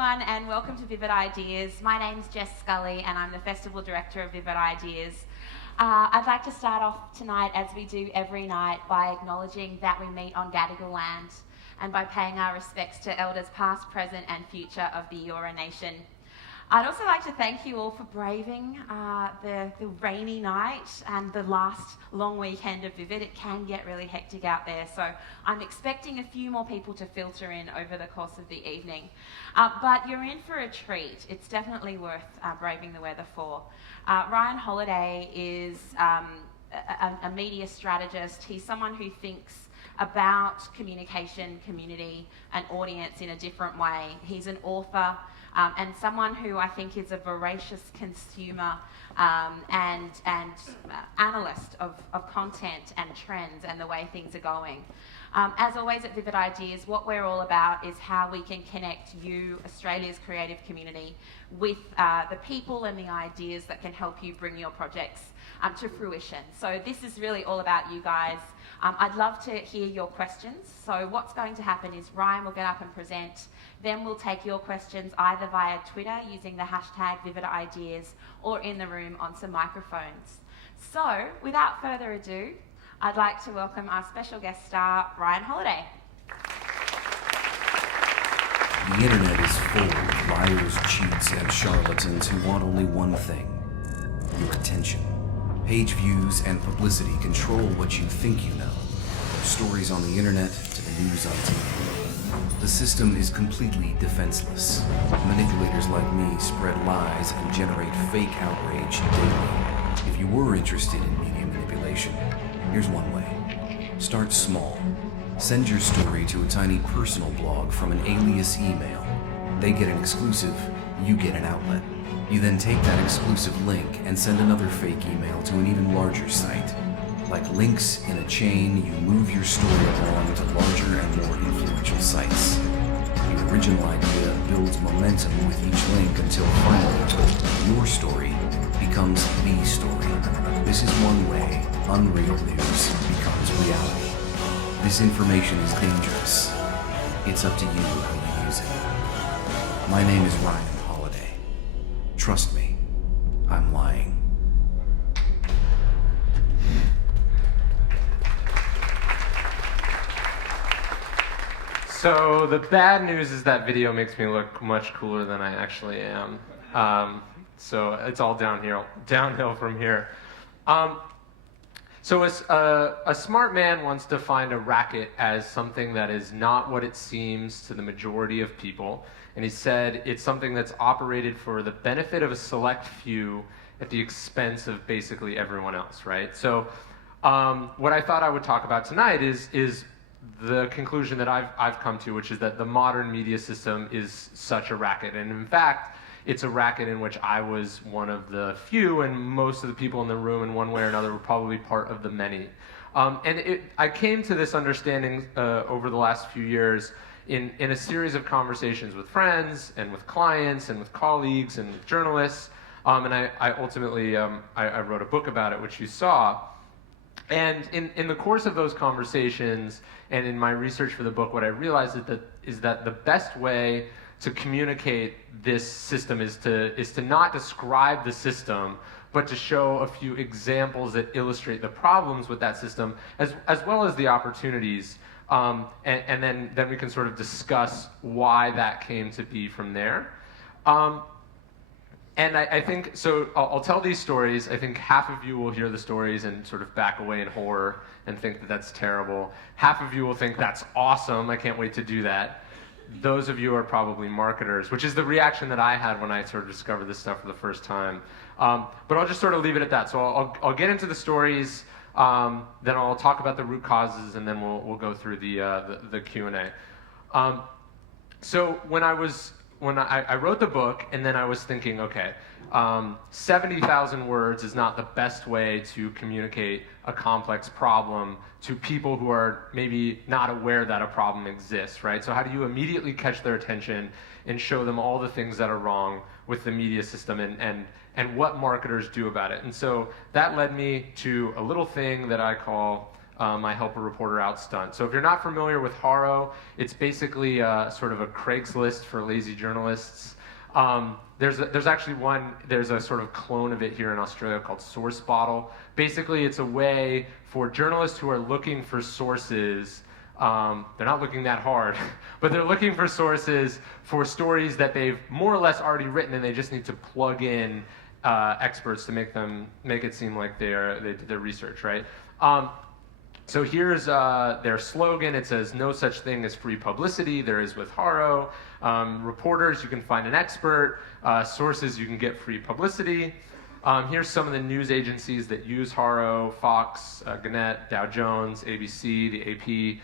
everyone, and welcome to Vivid Ideas. My name's Jess Scully, and I'm the Festival Director of Vivid Ideas. I'd like to start off tonight, as we do every night, by acknowledging that we meet on Gadigal land and by paying our respects to elders past, present and future of the Eora Nation. I'd also like to thank you all for braving the rainy night and the last long weekend of Vivid. It can get really hectic out there, so I'm expecting a few more people to filter in over the course of the evening. But you're in for a treat. It's definitely worth braving the weather for. Ryan Holiday is a media strategist. He's someone who thinks about communication, community and audience in a different way. He's an author, and someone who I think is a voracious consumer and analyst of content and trends and the way things are going. As always at Vivid Ideas, what we're all about is how we can connect you, Australia's creative community, with the people and the ideas that can help you bring your projects to fruition. So this is really all about you guys. I'd love to hear your questions. So what's going to happen is Ryan will get up and present. Then we'll take your questions either via Twitter using the hashtag VividIdeas or in the room on some microphones. So without further ado, I'd like to welcome our special guest star, Ryan Holiday. The internet is full of liars, cheats, and charlatans who want only one thing: your attention. Page views and publicity control what you think you know. From stories on the internet to the news on TV. The system is completely defenseless. Manipulators like me spread lies and generate fake outrage daily. If you were interested in media manipulation, here's one way. Start small. Send your story to a tiny personal blog from an alias email. They get an exclusive, you get an outlet. You then take that exclusive link and send another fake email to an even larger site. Like links in a chain, you move your story along to larger and more influential sites. Your original idea builds momentum with each link until finally, your story becomes the story. This is one way unreal news becomes reality. This information is dangerous. It's up to you how you use it. My name is Ryan Holiday. Trust me, I'm lying. So the bad news is that video makes me look much cooler than I actually am. So it's all downhill from here. So a smart man once defined a racket as something that is not what it seems to the majority of people. And he said it's something that's operated for the benefit of a select few at the expense of basically everyone else, right? So what I thought I would talk about tonight is the conclusion that I've come to, which is that the modern media system is such a racket. And in fact, it's a racket in which I was one of the few, and most of the people in the room in one way or another were probably part of the many. I came to this understanding over the last few years in a series of conversations with friends and with clients and with colleagues and with journalists. And I ultimately I wrote a book about it, which you saw. And in the course of those conversations and in my research for the book, what I realized is that the best way to communicate this system is to not describe the system, but to show a few examples that illustrate the problems with that system, as well as the opportunities. And then we can sort of discuss why that came to be from there. And I think, so I'll tell these stories. I think half of you will hear the stories and sort of back away in horror and think that that's terrible. Half of you will think that's awesome, I can't wait to do that. Those of you are probably marketers, which is the reaction that I had when I sort of discovered this stuff for the first time. But I'll just sort of leave it at that. So I'll get into the stories, then I'll talk about the root causes, and then we'll go through the Q&A. So when I wrote the book, and then I was thinking, okay, 70,000 words is not the best way to communicate a complex problem to people who are maybe not aware that a problem exists, right? So how do you immediately catch their attention and show them all the things that are wrong with the media system and what marketers do about it? And so that led me to a little thing that I call my Help a Reporter Out stunt. So if you're not familiar with Haro, it's basically sort of a Craigslist for lazy journalists. There's actually there's a sort of clone of it here in Australia called Source Bottle. Basically, it's a way for journalists who are looking for sources. They're not looking that hard, but they're looking for sources for stories that they've more or less already written, and they just need to plug in experts to make it seem like they did their research, right? So here's their slogan. It says, "No such thing as free publicity. There is with Haro. Reporters, you can find an expert. Sources, you can get free publicity." Here's some of the news agencies that use Haro: Fox, Gannett, Dow Jones, ABC, the AP.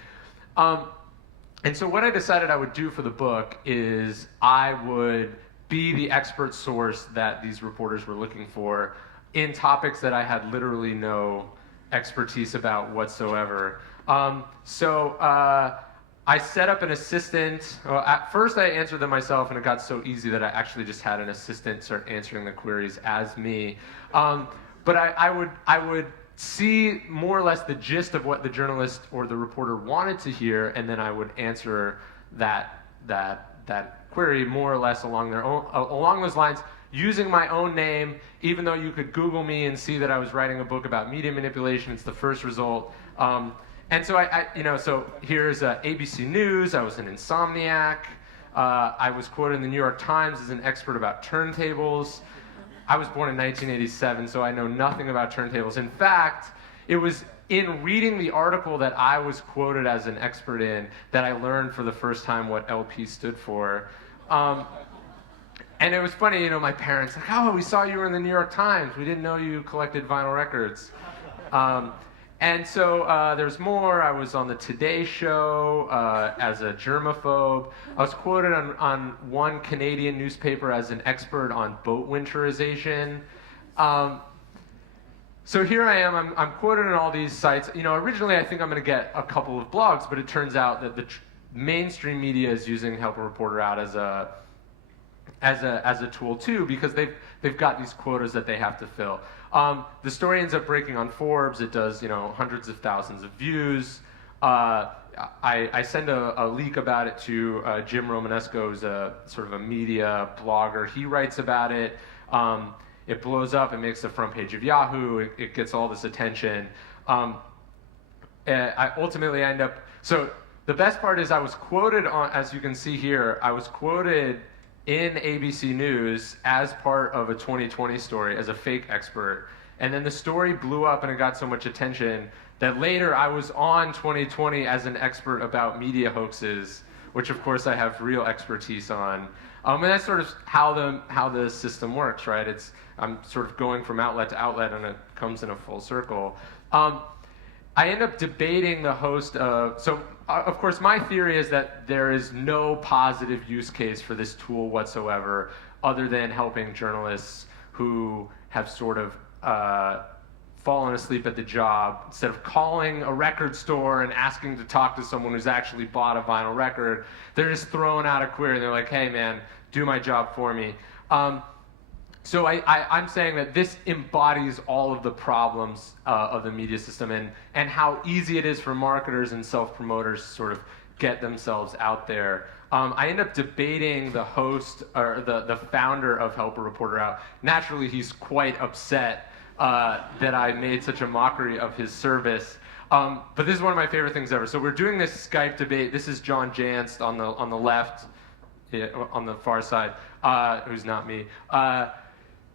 And so what I decided I would do for the book is I would be the expert source that these reporters were looking for in topics that I had literally no expertise about whatsoever. I set up an assistant. Well, at first I answered them myself, and it got so easy that I actually just had an assistant start answering the queries as me. But I would see more or less the gist of what the journalist or the reporter wanted to hear, and then I would answer that query more or less along those lines, using my own name, even though you could Google me and see that I was writing a book about media manipulation. It's the first result. And so so here's ABC News. I was an insomniac. I was quoted in the New York Times as an expert about turntables. I was born in 1987, so I know nothing about turntables. In fact, it was in reading the article that I was quoted as an expert in that I learned for the first time what LP stood for. And it was funny, my parents, like, "Oh, we saw you were in the New York Times. We didn't know you collected vinyl records." And so there's more. I was on the Today Show as a germaphobe. I was quoted on one Canadian newspaper as an expert on boat winterization. So here I am. I'm quoted on all these sites. Originally I think I'm going to get a couple of blogs, but it turns out that the mainstream media is using Help a Reporter Out as a tool too, because they've got these quotas that they have to fill. The story ends up breaking on Forbes. It does, hundreds of thousands of views. I send a leak about it to Jim Romanesco, who's a sort of a media blogger. He writes about it. It blows up. It makes the front page of Yahoo. It gets all this attention. I ultimately end up. So the best part is I was quoted on, as you can see here, I was quoted in ABC News as part of a 2020 story as a fake expert. And then the story blew up and it got so much attention that later I was on 2020 as an expert about media hoaxes, which of course I have real expertise on. And that's sort of how the system works, right? I'm sort of going from outlet to outlet, and it comes in a full circle. I end up debating the host of, of course, my theory is that there is no positive use case for this tool whatsoever other than helping journalists who have sort of fallen asleep at the job. Instead of calling a record store and asking to talk to someone who's actually bought a vinyl record, they're just throwing out a query. They're like, "Hey, man, do my job for me." So I'm saying that this embodies all of the problems of the media system and how easy it is for marketers and self-promoters to sort of get themselves out there. I end up debating the host or the founder of Help a Reporter Out. Naturally, he's quite upset that I made such a mockery of his service. But this is one of my favorite things ever. So we're doing this Skype debate. This is John Janst on the left, on the far side, who's not me.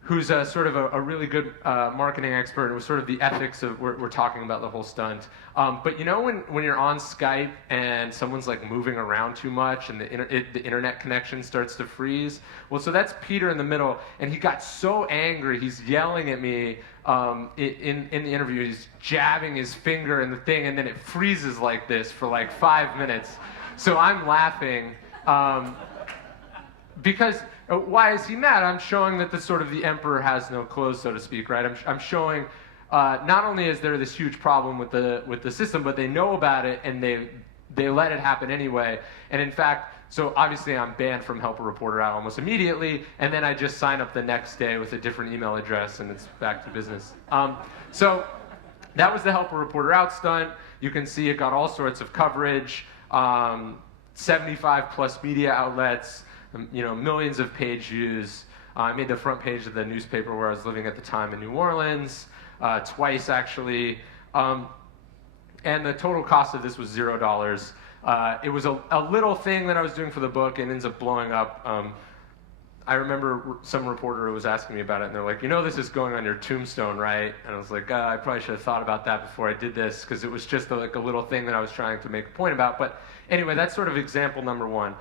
Who's sort of a really good marketing expert, and was sort of the ethics of, we're talking about the whole stunt. But when you're on Skype and someone's like moving around too much and the internet connection starts to freeze? Well, so that's Peter in the middle, and he got so angry, he's yelling at me in the interview. He's jabbing his finger in the thing, and then it freezes like this for like 5 minutes. So I'm laughing because... Why is he mad? I'm showing that the emperor has no clothes, so to speak, right? I'm showing not only is there this huge problem with the system, but they know about it and they let it happen anyway. And in fact, so obviously I'm banned from Help a Reporter Out almost immediately, and then I just sign up the next day with a different email address, and it's back to business. So that was the Help a Reporter Out stunt. You can see it got all sorts of coverage, 75 plus media outlets, millions of page views. I made the front page of the newspaper where I was living at the time in New Orleans, twice actually. And the total cost of this was $0. It was a little thing that I was doing for the book and ends up blowing up. I remember some reporter was asking me about it, and they're like, this is going on your tombstone, right? And I was like, I probably should have thought about that before I did this, because it was just like a little thing that I was trying to make a point about. But anyway, that's sort of example number one.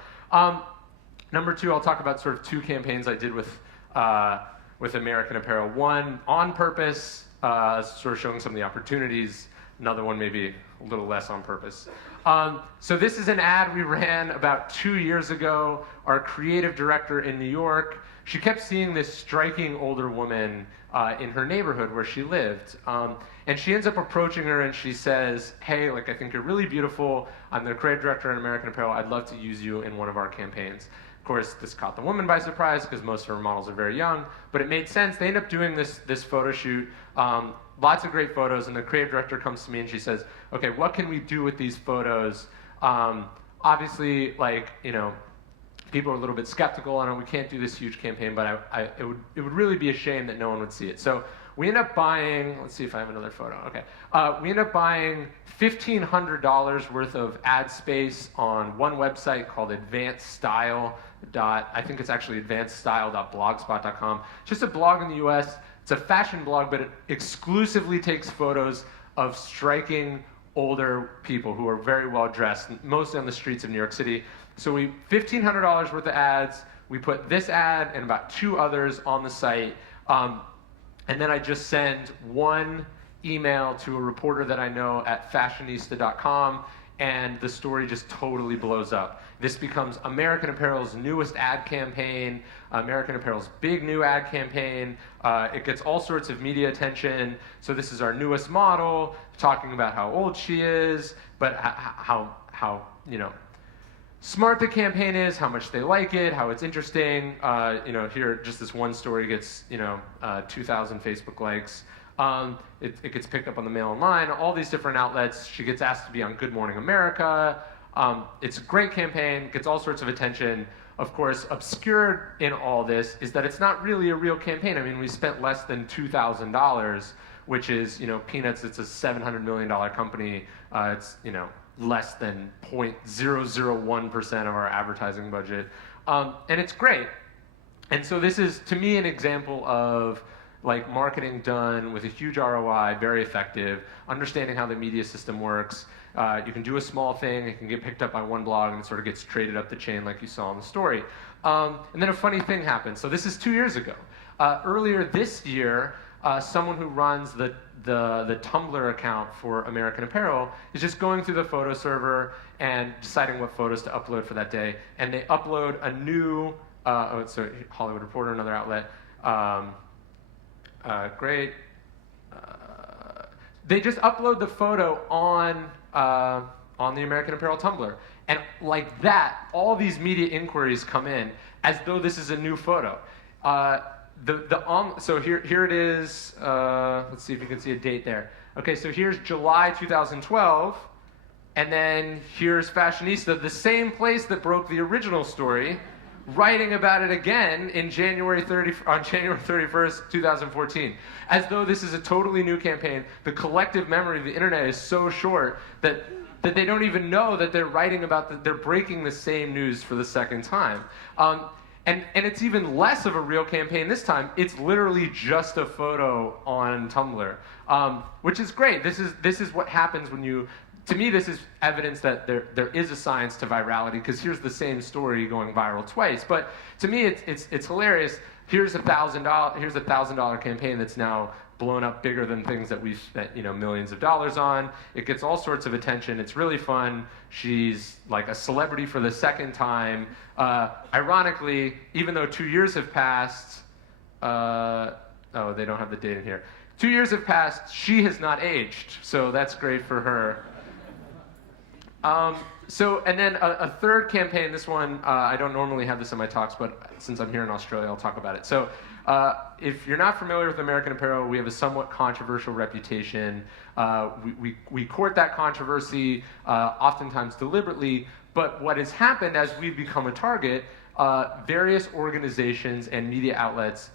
Number two, I'll talk about sort of two campaigns I did with American Apparel. One, on purpose, sort of showing some of the opportunities. Another one maybe a little less on purpose. So this is an ad we ran about 2 years ago. Our creative director in New York, she kept seeing this striking older woman in her neighborhood where she lived. And she ends up approaching her and she says, hey, I think you're really beautiful. I'm the creative director in American Apparel. I'd love to use you in one of our campaigns. Of course, this caught the woman by surprise because most of her models are very young, but it made sense. They end up doing this photo shoot. Lots of great photos, and the creative director comes to me and she says, okay, what can we do with these photos? Obviously, people are a little bit skeptical on it. We can't do this huge campaign, but it would really be a shame that no one would see it. So we end up buying, let's see if I have another photo. Okay. We end up buying $1,500 worth of ad space on one website called I think it's actually advancedstyle.blogspot.com. Just a blog in the US. It's a fashion blog, but it exclusively takes photos of striking older people who are very well dressed, mostly on the streets of New York City. So $1,500 worth of ads. We put this ad and about 2 others on the site. And then I just send one email to a reporter that I know at fashionista.com, and the story just totally blows up. This becomes American Apparel's newest ad campaign, American Apparel's big new ad campaign. It gets all sorts of media attention. So this is our newest model, talking about how old she is, but how smart the campaign is, how much they like it, how it's interesting. Here, just this one story gets 2,000 Facebook likes. It gets picked up on the Mail Online, all these different outlets. She gets asked to be on Good Morning America. It's a great campaign, gets all sorts of attention. Of course, obscured in all this is that it's not really a real campaign. I mean, we spent less than $2,000, which is, peanuts. It's a $700 million company. It's, less than 0.001% of our advertising budget. And it's great. And so this is, to me, an example of marketing done with a huge ROI, very effective, understanding how the media system works. You can do a small thing, it can get picked up by one blog, and it sort of gets traded up the chain like you saw in the story. And then a funny thing happened. So this is 2 years ago. Earlier this year, someone who runs the Tumblr account for American Apparel is just going through the photo server and deciding what photos to upload for that day. And they upload a new, so Hollywood Reporter, another outlet. Great. They just upload the photo on the American Apparel Tumblr. And like that, all these media inquiries come in as though this is a new photo. So here it is. Let's see if you can see a date there. Okay, so here's July 2012, and then here's Fashionista, the same place that broke the original story, writing about it again in on January 31st, 2014, as though this is a totally new campaign. The collective memory of the internet is so short that they don't even know that they're writing about they're breaking the same news for the second time. And it's even less of a real campaign this time. It's literally just a photo on Tumblr, which is great. This is what happens when you. To me, this is evidence that there is a science to virality, because here's the same story going viral twice. But to me, it's hilarious. Here's $1,000 campaign that's now blown up bigger than things that we've spent millions of dollars on. It gets all sorts of attention. It's really fun. She's like a celebrity for the second time. Ironically, even though 2 years have passed, oh, they don't have the date in here. 2 years have passed. She has not aged, so that's great for her. And then a third campaign, this one, I don't normally have this in my talks, but since I'm here in Australia, I'll talk about it. So If you're not familiar with American Apparel, we have a somewhat controversial reputation. We court that controversy, oftentimes deliberately, but what has happened as we've become a target, various organizations and media outlets,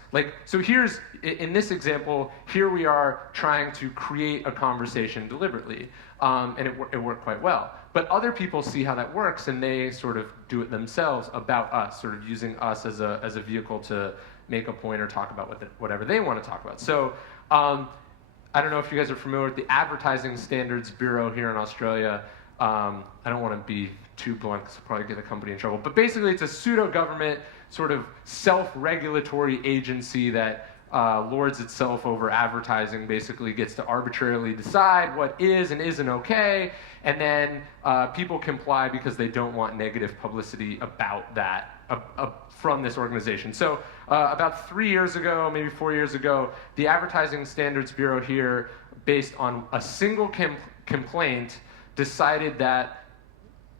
so here's, in this example, here we are trying to create a conversation deliberately, and it worked quite well. But other people see how that works, and they sort of do it themselves about us, sort of using us as a vehicle to make a point or talk about whatever they want to talk about. So I don't know if you guys are familiar with the Advertising Standards Bureau here in Australia. I don't want to be too blunt because I'll probably get the company in trouble. But basically, it's a pseudo-government, sort of self-regulatory agency that lords itself over advertising, basically gets to arbitrarily decide what is and isn't okay, and then people comply because they don't want negative publicity about that from this organization. So about 3 years ago, maybe 4 years ago, the Advertising Standards Bureau here, based on a single complaint, decided that,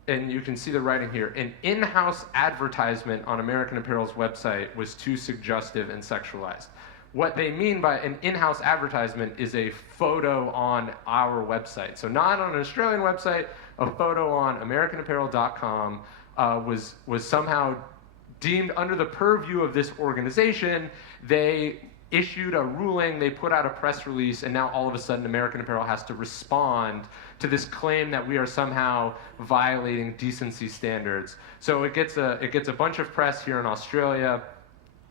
and you can see the writing here, an in-house advertisement on American Apparel's website was too suggestive and sexualized. What they mean by an in-house advertisement is a photo on our website. So not on an Australian website, a photo on AmericanApparel.com was somehow deemed under the purview of this organization. They issued a ruling, they put out a press release, and now all of a sudden American Apparel has to respond to this claim that we are somehow violating decency standards. So it gets a bunch of press here in Australia.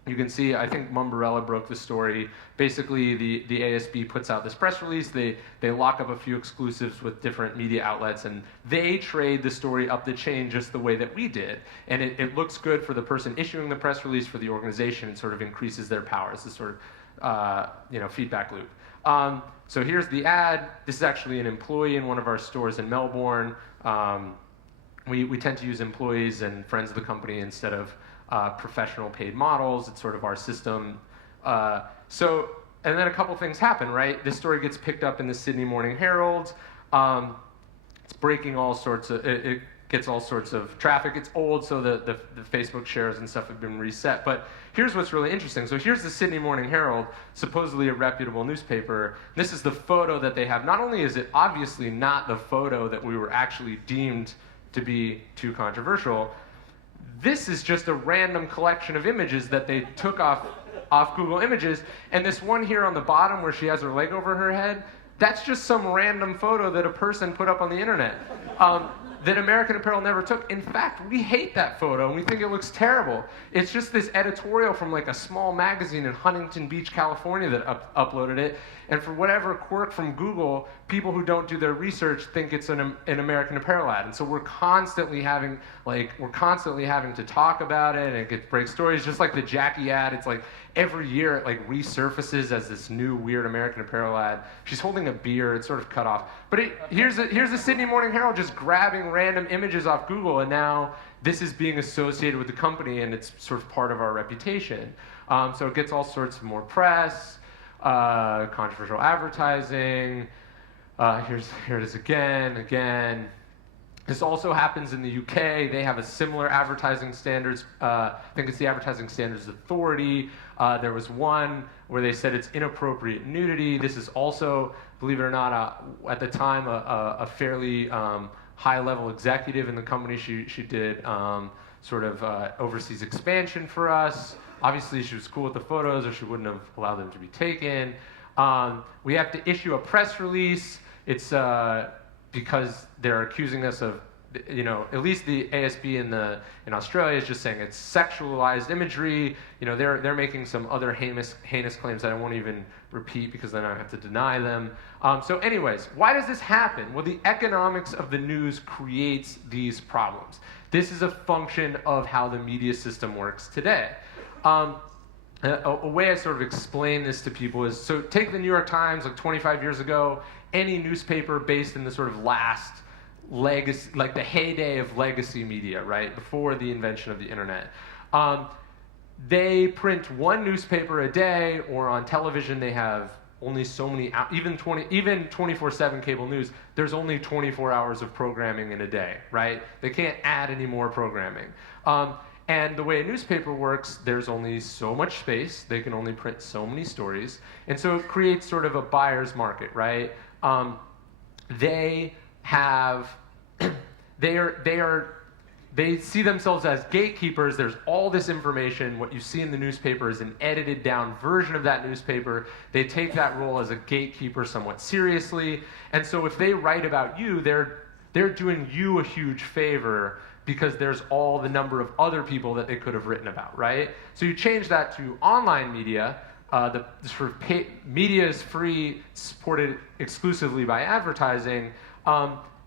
You can see, I think Mumbrella broke the story. Basically, the ASB puts out this press release. They lock up a few exclusives with different media outlets, and they trade the story up the chain just the way that we did. And it looks good for the person issuing the press release, for the organization. It sort of increases their power. It's this sort of feedback loop. So here's the ad. This is actually an employee in one of our stores in Melbourne. We tend to use employees and friends of the company instead of professional paid models. It's sort of our system. And then a couple things happen, right? This story gets picked up in the Sydney Morning Herald. It's breaking all sorts of, it gets all sorts of traffic. It's old, so the Facebook shares and stuff have been reset. But here's what's really interesting. So here's the Sydney Morning Herald, supposedly a reputable newspaper. This is the photo that they have. Not only is it obviously not the photo that we were actually deemed to be too controversial, this is just a random collection of images that they took off Google Images. And this one here on the bottom where she has her leg over her head, that's just some random photo that a person put up on the internet that American Apparel never took. In fact, we hate that photo and we think it looks terrible. It's just this editorial from like a small magazine in Huntington Beach, California that uploaded it. And for whatever quirk from Google, people who don't do their research think it's an American Apparel ad. And so we're constantly having to talk about it, and it breaks stories, just like the Jackie ad. It's like every year it like resurfaces as this new weird American Apparel ad. She's holding a beer, it's sort of cut off. But here's the Sydney Morning Herald just grabbing random images off Google, and now this is being associated with the company, and it's sort of part of our reputation. So it gets all sorts of more press, controversial advertising. Here it is again. This also happens in the UK. They have a similar advertising standards. I think it's the Advertising Standards Authority. There was one where they said it's inappropriate nudity. This is also, believe it or not, at the time, a fairly high-level executive in the company. She did sort of overseas expansion for us. Obviously, she was cool with the photos, or she wouldn't have allowed them to be taken. We have to issue a press release. It's because they're accusing us of, at least the ASB in Australia is just saying it's sexualized imagery. They're making some other heinous claims that I won't even repeat because then I have to deny them. So anyways, why does this happen? Well, the economics of the news creates these problems. This is a function of how the media system works today. A way I sort of explain this to people is, so take the New York Times, like 25 years ago, any newspaper based in the sort of last legacy, like the heyday of legacy media, right, before the invention of the internet. They print one newspaper a day, or on television they have only so many, even 24/7 cable news, there's only 24 hours of programming in a day, right? They can't add any more programming. And the way a newspaper works, there's only so much space. They can only print so many stories. And so it creates sort of a buyer's market, right? They have, they see themselves as gatekeepers. There's all this information. What you see in the newspaper is an edited down version of that newspaper. They take that role as a gatekeeper somewhat seriously. And so if they write about you, they're doing you a huge favor because there's all the number of other people that they could have written about, right? So you change that to online media. The sort of media is free, supported exclusively by advertising.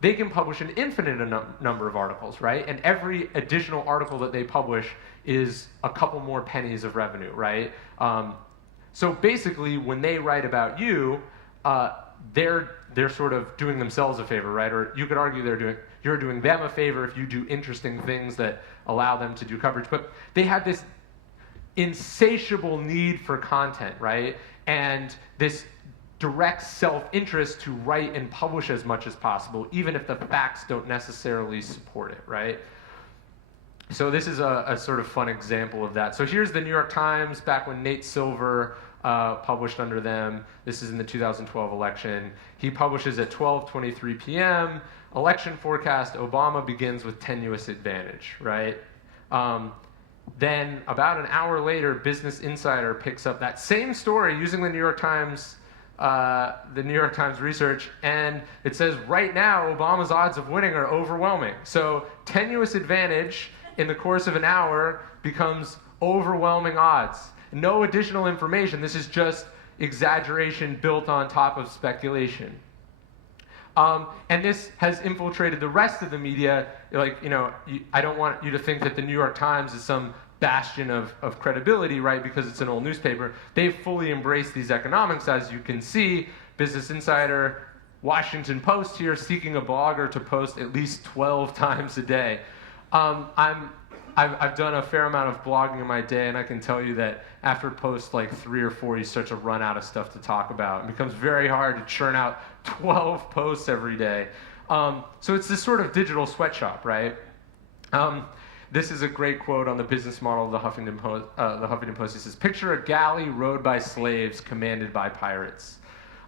They can publish an infinite number of articles, right? And every additional article that they publish is a couple more pennies of revenue, right? So basically, when they write about you, they're sort of doing themselves a favor, right? Or you could argue you're doing them a favor if you do interesting things that allow them to do coverage. But they have this insatiable need for content, right? And this direct self-interest to write and publish as much as possible, even if the facts don't necessarily support it, right? So this is a sort of fun example of that. So here's the New York Times back when Nate Silver published under them. This is in the 2012 election. He publishes at 12:23 p.m. Election forecast, Obama begins with tenuous advantage, right? Then about an hour later, Business Insider picks up that same story using the New York Times research, and it says right now Obama's odds of winning are overwhelming. So tenuous advantage in the course of an hour becomes overwhelming odds. No additional information. This is just exaggeration built on top of speculation. And this has infiltrated the rest of the media. Like, I don't want you to think that the New York Times is some bastion of credibility, right? Because it's an old newspaper. They've fully embraced these economics, as you can see. Business Insider, Washington Post here, seeking a blogger to post at least 12 times a day. I've done a fair amount of blogging in my day, and I can tell you that after post like 3 or 4, you start to run out of stuff to talk about. It becomes very hard to churn out 12 posts every day. So it's this sort of digital sweatshop, right? This is a great quote on the business model of the Huffington Post. It says, "Picture a galley rowed by slaves commanded by pirates."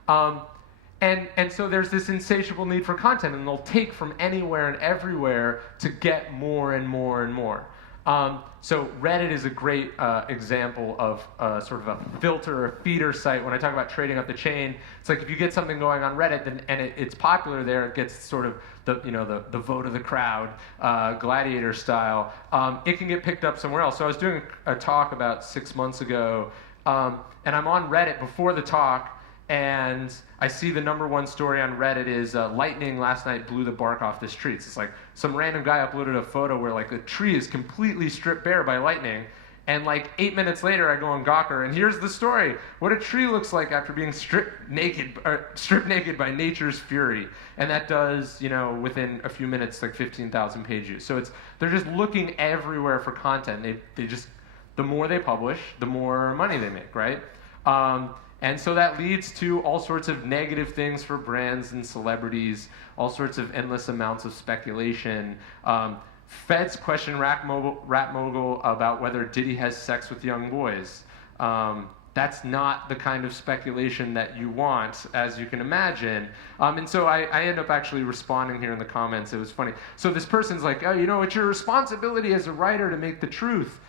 And so there's this insatiable need for content, and they'll take from anywhere and everywhere to get more and more and more. So Reddit is a great example of sort of a filter or feeder site. When I talk about trading up the chain, it's like if you get something going on Reddit and it's popular there, it gets sort of the vote of the crowd, gladiator style. It can get picked up somewhere else. So I was doing a talk about 6 months ago, and I'm on Reddit before the talk, and I see the #1 story on Reddit is lightning last night blew the bark off this tree. It's like some random guy uploaded a photo where like the tree is completely stripped bare by lightning, and like 8 minutes later I go on Gawker and here's the story: what a tree looks like after being stripped naked by nature's fury. And that does, within a few minutes, like 15,000 page views. So they're just looking everywhere for content. They just, the more they publish, the more money they make, right? And so that leads to all sorts of negative things for brands and celebrities, all sorts of endless amounts of speculation. Feds question rap mogul about whether Diddy has sex with young boys. That's not the kind of speculation that you want, as you can imagine. And so I end up actually responding here in the comments. It was funny. So this person's like, oh, it's your responsibility as a writer to make the truth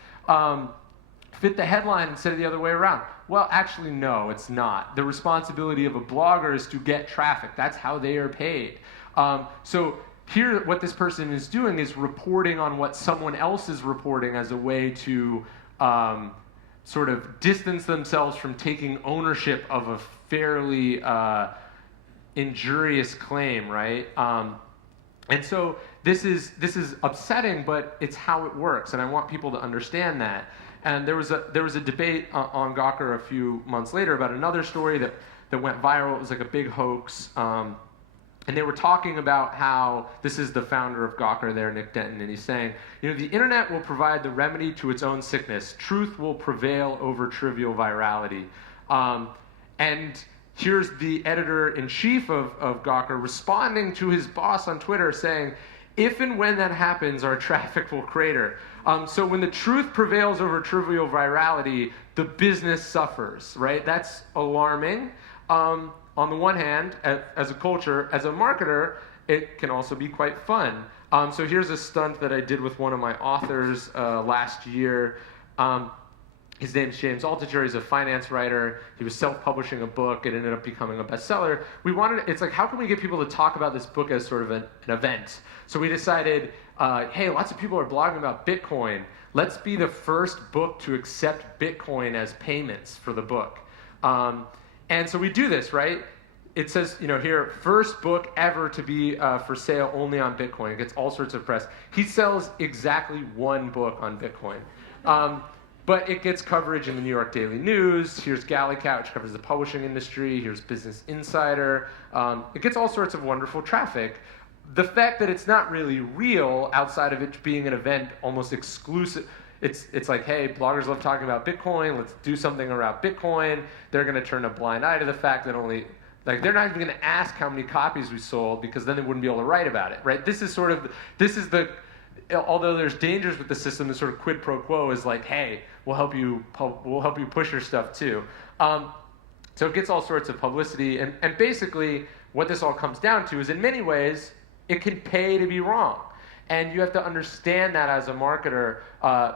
fit the headline instead of the other way around. Well, actually, no, it's not. The responsibility of a blogger is to get traffic. That's how they are paid. So here, what this person is doing is reporting on what someone else is reporting as a way to sort of distance themselves from taking ownership of a fairly injurious claim, right? And so this is upsetting, but it's how it works, and I want people to understand that. And there was a debate on Gawker a few months later about another story that went viral. It was like a big hoax. And they were talking about how, this is the founder of Gawker there, Nick Denton, and he's saying, the internet will provide the remedy to its own sickness. Truth will prevail over trivial virality. And here's the editor-in-chief of Gawker responding to his boss on Twitter saying, if and when that happens, our traffic will crater. So when the truth prevails over trivial virality, the business suffers, right? That's alarming. On the one hand, as a culture, as a marketer, it can also be quite fun. So here's a stunt that I did with one of my authors last year. His name's James Altucher. He's a finance writer. He was self-publishing a book. It ended up becoming a bestseller. It's like, how can we get people to talk about this book as sort of an event? So we decided, hey, lots of people are blogging about Bitcoin. Let's be the first book to accept Bitcoin as payments for the book. And so we do this, right? It says, here, first book ever to be for sale only on Bitcoin. It gets all sorts of press. He sells exactly one book on Bitcoin. But it gets coverage in the New York Daily News. Here's Gallicat, which covers the publishing industry. Here's Business Insider. It gets all sorts of wonderful traffic. The fact that it's not really real outside of it being an event almost exclusive, it's like, hey, bloggers love talking about Bitcoin. Let's do something around Bitcoin. They're going to turn a blind eye to the fact that they're not even going to ask how many copies we sold because then they wouldn't be able to write about it, right? Although there's dangers with the system, the sort of quid pro quo is like, hey, we'll help you push your stuff too. So it gets all sorts of publicity, and basically what this all comes down to is in many ways, it can pay to be wrong. And you have to understand that as a marketer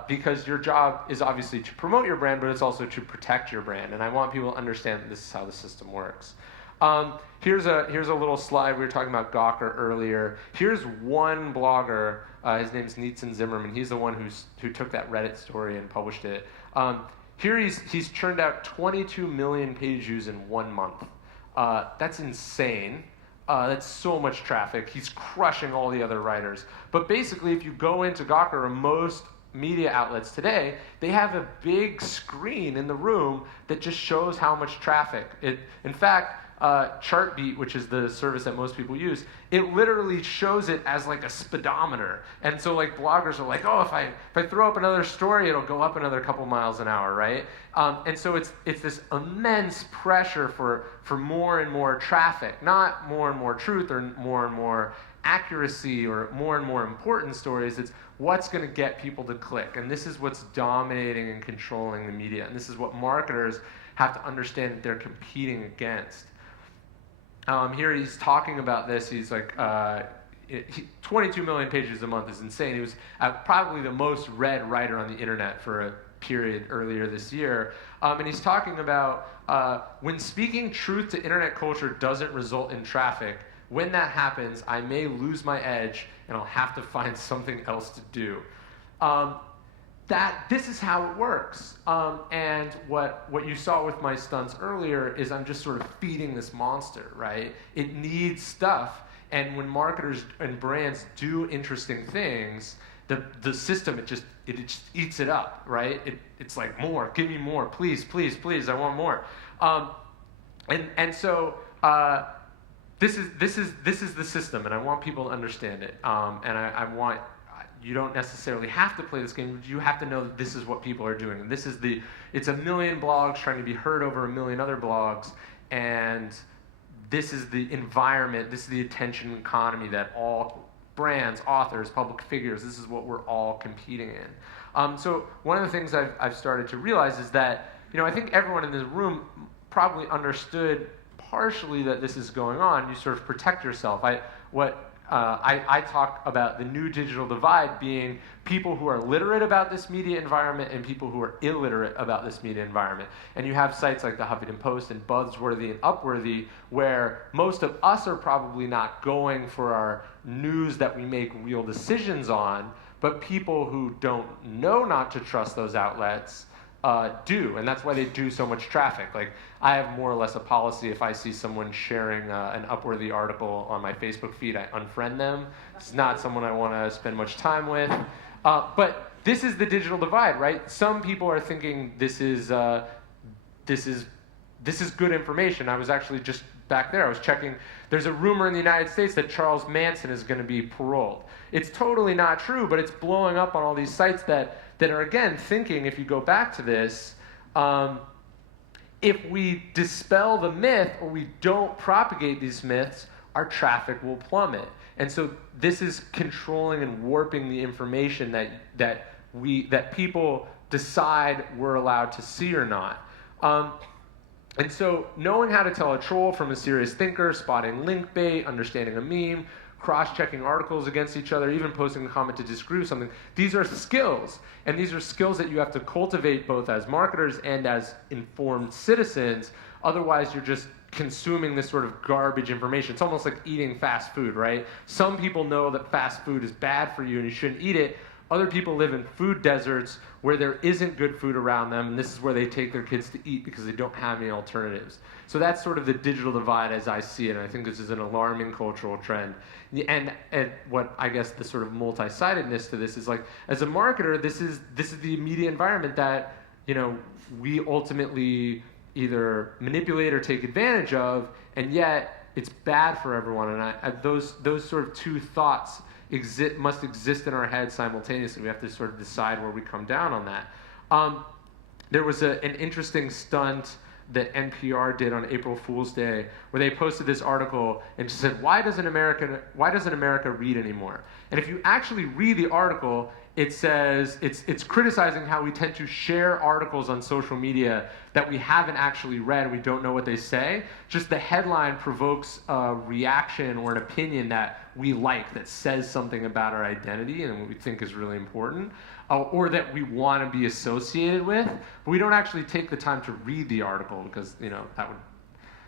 because your job is obviously to promote your brand, but it's also to protect your brand. And I want people to understand that this is how the system works. Here's a little slide. We were talking about Gawker earlier. Here's one blogger. His name's Nietzsche Zimmerman. He's the one who took that Reddit story and published it. Here he's churned out 22 million page views in 1 month. That's insane. That's so much traffic. He's crushing all the other writers. But basically, if you go into Gawker or most media outlets today, they have a big screen in the room that just shows how much traffic. In fact, Chartbeat, which is the service that most people use, it literally shows it as like a speedometer. And so like bloggers are like, oh, if I throw up another story, it'll go up another couple miles an hour, right? And so it's this immense pressure for more and more traffic, not more and more truth or more and more accuracy or more and more important stories. It's what's going to get people to click. And this is what's dominating and controlling the media. And this is what marketers have to understand that they're competing against. Here he's talking about this. He's like, 22 million pages a month is insane. He was probably the most read writer on the internet for a period earlier this year. And he's talking about when speaking truth to internet culture doesn't result in traffic, when that happens, I may lose my edge and I'll have to find something else to do. This is how it works. And what you saw with my stunts earlier is I'm just sort of feeding this monster, right? It needs stuff. And when marketers and brands do interesting things, the system, it just eats it up, right? It's like, more, give me more, please, please, please, I want more. So this is the system, and I want people to understand it. And I want, you don't necessarily have to play this game, but you have to know that this is what people are doing. And it's a million blogs trying to be heard over a million other blogs, and this is the environment, this is the attention economy that all brands, authors, public figures, this is what we're all competing in. So one of the things I've started to realize is that, I think everyone in this room probably understood partially that this is going on. You sort of protect yourself. I talk about the new digital divide being people who are literate about this media environment and people who are illiterate about this media environment. And you have sites like the Huffington Post and Buzzworthy and Upworthy where most of us are probably not going for our news that we make real decisions on, but people who don't know not to trust those outlets do, and that's why they do so much traffic. Like, I have more or less a policy: if I see someone sharing an Upworthy article on my Facebook feed, I unfriend them. It's not someone I want to spend much time with. But this is the digital divide, right? Some people are thinking this is good information. I was actually just back there. I was checking. There's a rumor in the United States that Charles Manson is going to be paroled. It's totally not true, but it's blowing up on all these sites that are, again, thinking, if you go back to this, if we dispel the myth or we don't propagate these myths, our traffic will plummet. And so this is controlling and warping the information that people decide we're allowed to see or not. And so knowing how to tell a troll from a serious thinker, spotting link bait, understanding a meme, cross-checking articles against each other, even posting a comment to disagree with something, these are skills. And these are skills that you have to cultivate both as marketers and as informed citizens. Otherwise, you're just consuming this sort of garbage information. It's almost like eating fast food, right? Some people know that fast food is bad for you and you shouldn't eat it. Other people live in food deserts where there isn't good food around them, and this is where they take their kids to eat because they don't have any alternatives. So that's sort of the digital divide as I see it, and I think this is an alarming cultural trend. And what I guess the sort of multi-sidedness to this is, like, as a marketer, this is the media environment that, you know, we ultimately either manipulate or take advantage of, and yet it's bad for everyone. And those sort of two thoughts must exist in our heads simultaneously. We have to sort of decide where we come down on that. There was an interesting stunt that NPR did on April Fool's Day, where they posted this article and said, why doesn't America read anymore? And if you actually read the article, it says it's criticizing how we tend to share articles on social media that we haven't actually read, we don't know what they say. Just the headline provokes a reaction or an opinion that we like, that says something about our identity and what we think is really important, or that we want to be associated with. But we don't actually take the time to read the article because, you know,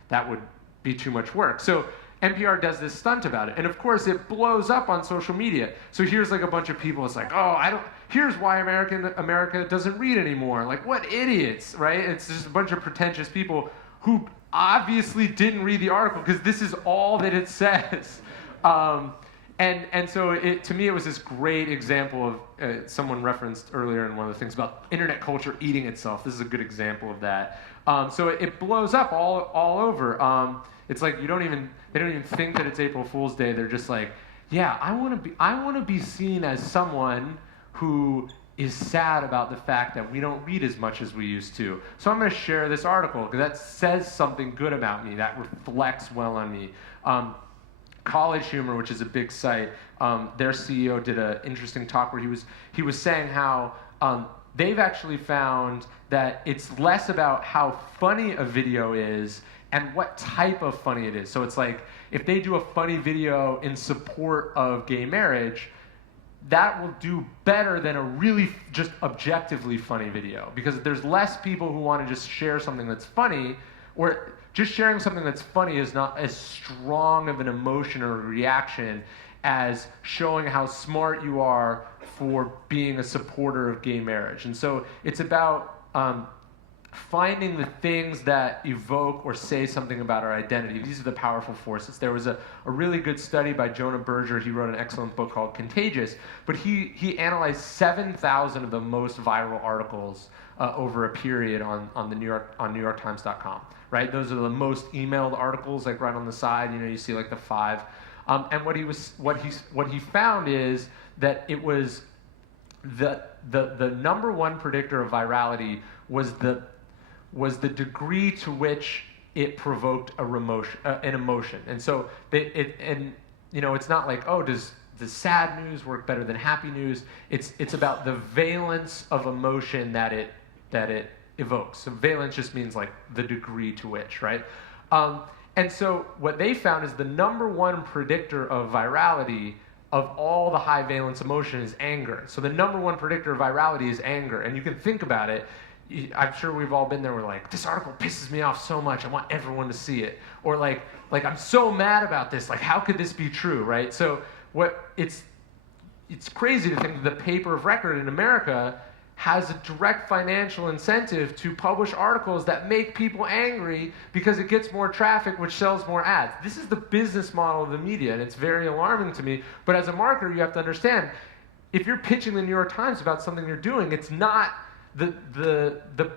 that would be too much work. So NPR does this stunt about it, and of course it blows up on social media. So here's like a bunch of people, it's like, oh, here's why America doesn't read anymore. Like, what idiots, right? It's just a bunch of pretentious people who obviously didn't read the article because this is all that it says. And so to me it was this great example of, someone referenced earlier in one of the things about internet culture eating itself. This is a good example of that. So it blows up all over. It's like they don't even think that it's April Fool's Day. They're just like, yeah, I want to be seen as someone who is sad about the fact that we don't read as much as we used to. So I'm going to share this article because that says something good about me, that reflects well on me. College Humor, which is a big site, their CEO did an interesting talk where he was saying how they've actually found that it's less about how funny a video is and what type of funny it is. So it's like, if they do a funny video in support of gay marriage, that will do better than a really just objectively funny video, because there's less people who want to just share something that's funny, or just sharing something that's funny is not as strong of an emotion or reaction as showing how smart you are for being a supporter of gay marriage. And so it's about finding the things that evoke or say something about our identity. These are the powerful forces. There was a really good study by Jonah Berger. He wrote an excellent book called Contagious, but he analyzed 7,000 of the most viral articles over a period on NewYorkTimes.com. Right? Those are the most emailed articles, like right on the side. You know, you see like the 5. And what he found is that it was the number one predictor of virality was the degree to which it provoked an emotion. And so it's not like, oh, does sad news work better than happy news? It's about the valence of emotion that it evokes. So valence just means like the degree to which, right? And so what they found is the number one predictor of virality of all the high valence emotion is anger. So the number one predictor of virality is anger. And you can think about it. I'm sure we've all been there. We're like, this article pisses me off so much. I want everyone to see it. Or like I'm so mad about this. Like, how could this be true, right? So it's crazy to think that the paper of record in America has a direct financial incentive to publish articles that make people angry because it gets more traffic, which sells more ads. This is the business model of the media, and it's very alarming to me. But as a marketer, you have to understand, if you're pitching the New York Times about something you're doing, it's not the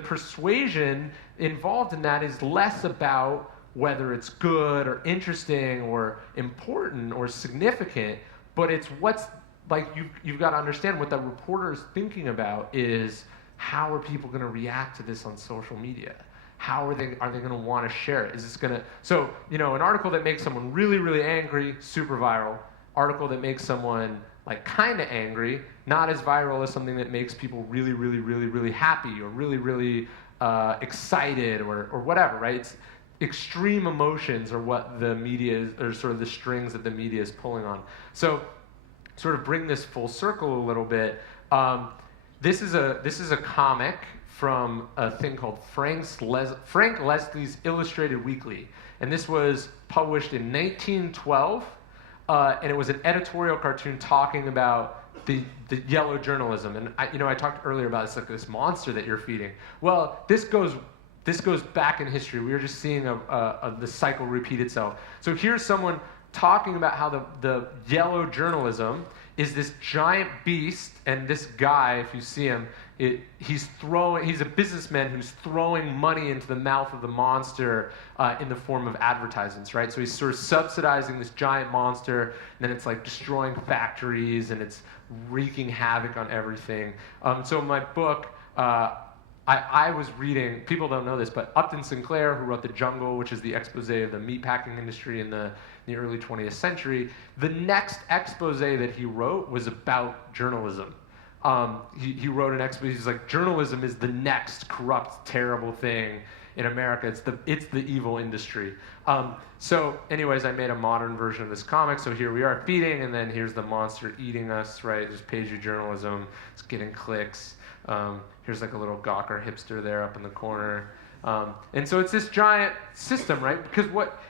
persuasion involved in that is less about whether it's good or interesting or important or significant, but it's what's like you've got to understand what the reporter is thinking about is, how are people going to react to this on social media? How are they going to want to share it? Is this going to, so, an article that makes someone really, really angry, super viral. Article that makes someone like kind of angry, not as viral as something that makes people really, really, really, really happy or really, really excited or whatever, right? It's extreme emotions are what the media is, or sort of the strings that the media is pulling on. So, sort of bring this full circle a little bit. This is a comic from a thing called Frank Leslie's Illustrated Weekly, and this was published in 1912, and it was an editorial cartoon talking about the yellow journalism. And I talked earlier about this monster that you're feeding. Well, this goes back in history. We were just seeing the cycle repeat itself. So here's someone talking about how the yellow journalism is this giant beast, and this guy, if you see him, he's a businessman who's throwing money into the mouth of the monster in the form of advertisements, right? So he's sort of subsidizing this giant monster, and then it's like destroying factories, and it's wreaking havoc on everything. So in my book, I was reading, people don't know this, but Upton Sinclair, who wrote The Jungle, which is the expose of the meatpacking industry in the early 20th century, the next expose that he wrote was about journalism. He wrote an expose, he's like, journalism is the next corrupt, terrible thing in America. It's the evil industry. So anyways, I made a modern version of this comic. So here we are feeding, and then here's the monster eating us, right? There's page view journalism, it's getting clicks. Here's like a little gawker hipster there up in the corner. And so it's this giant system, right? Because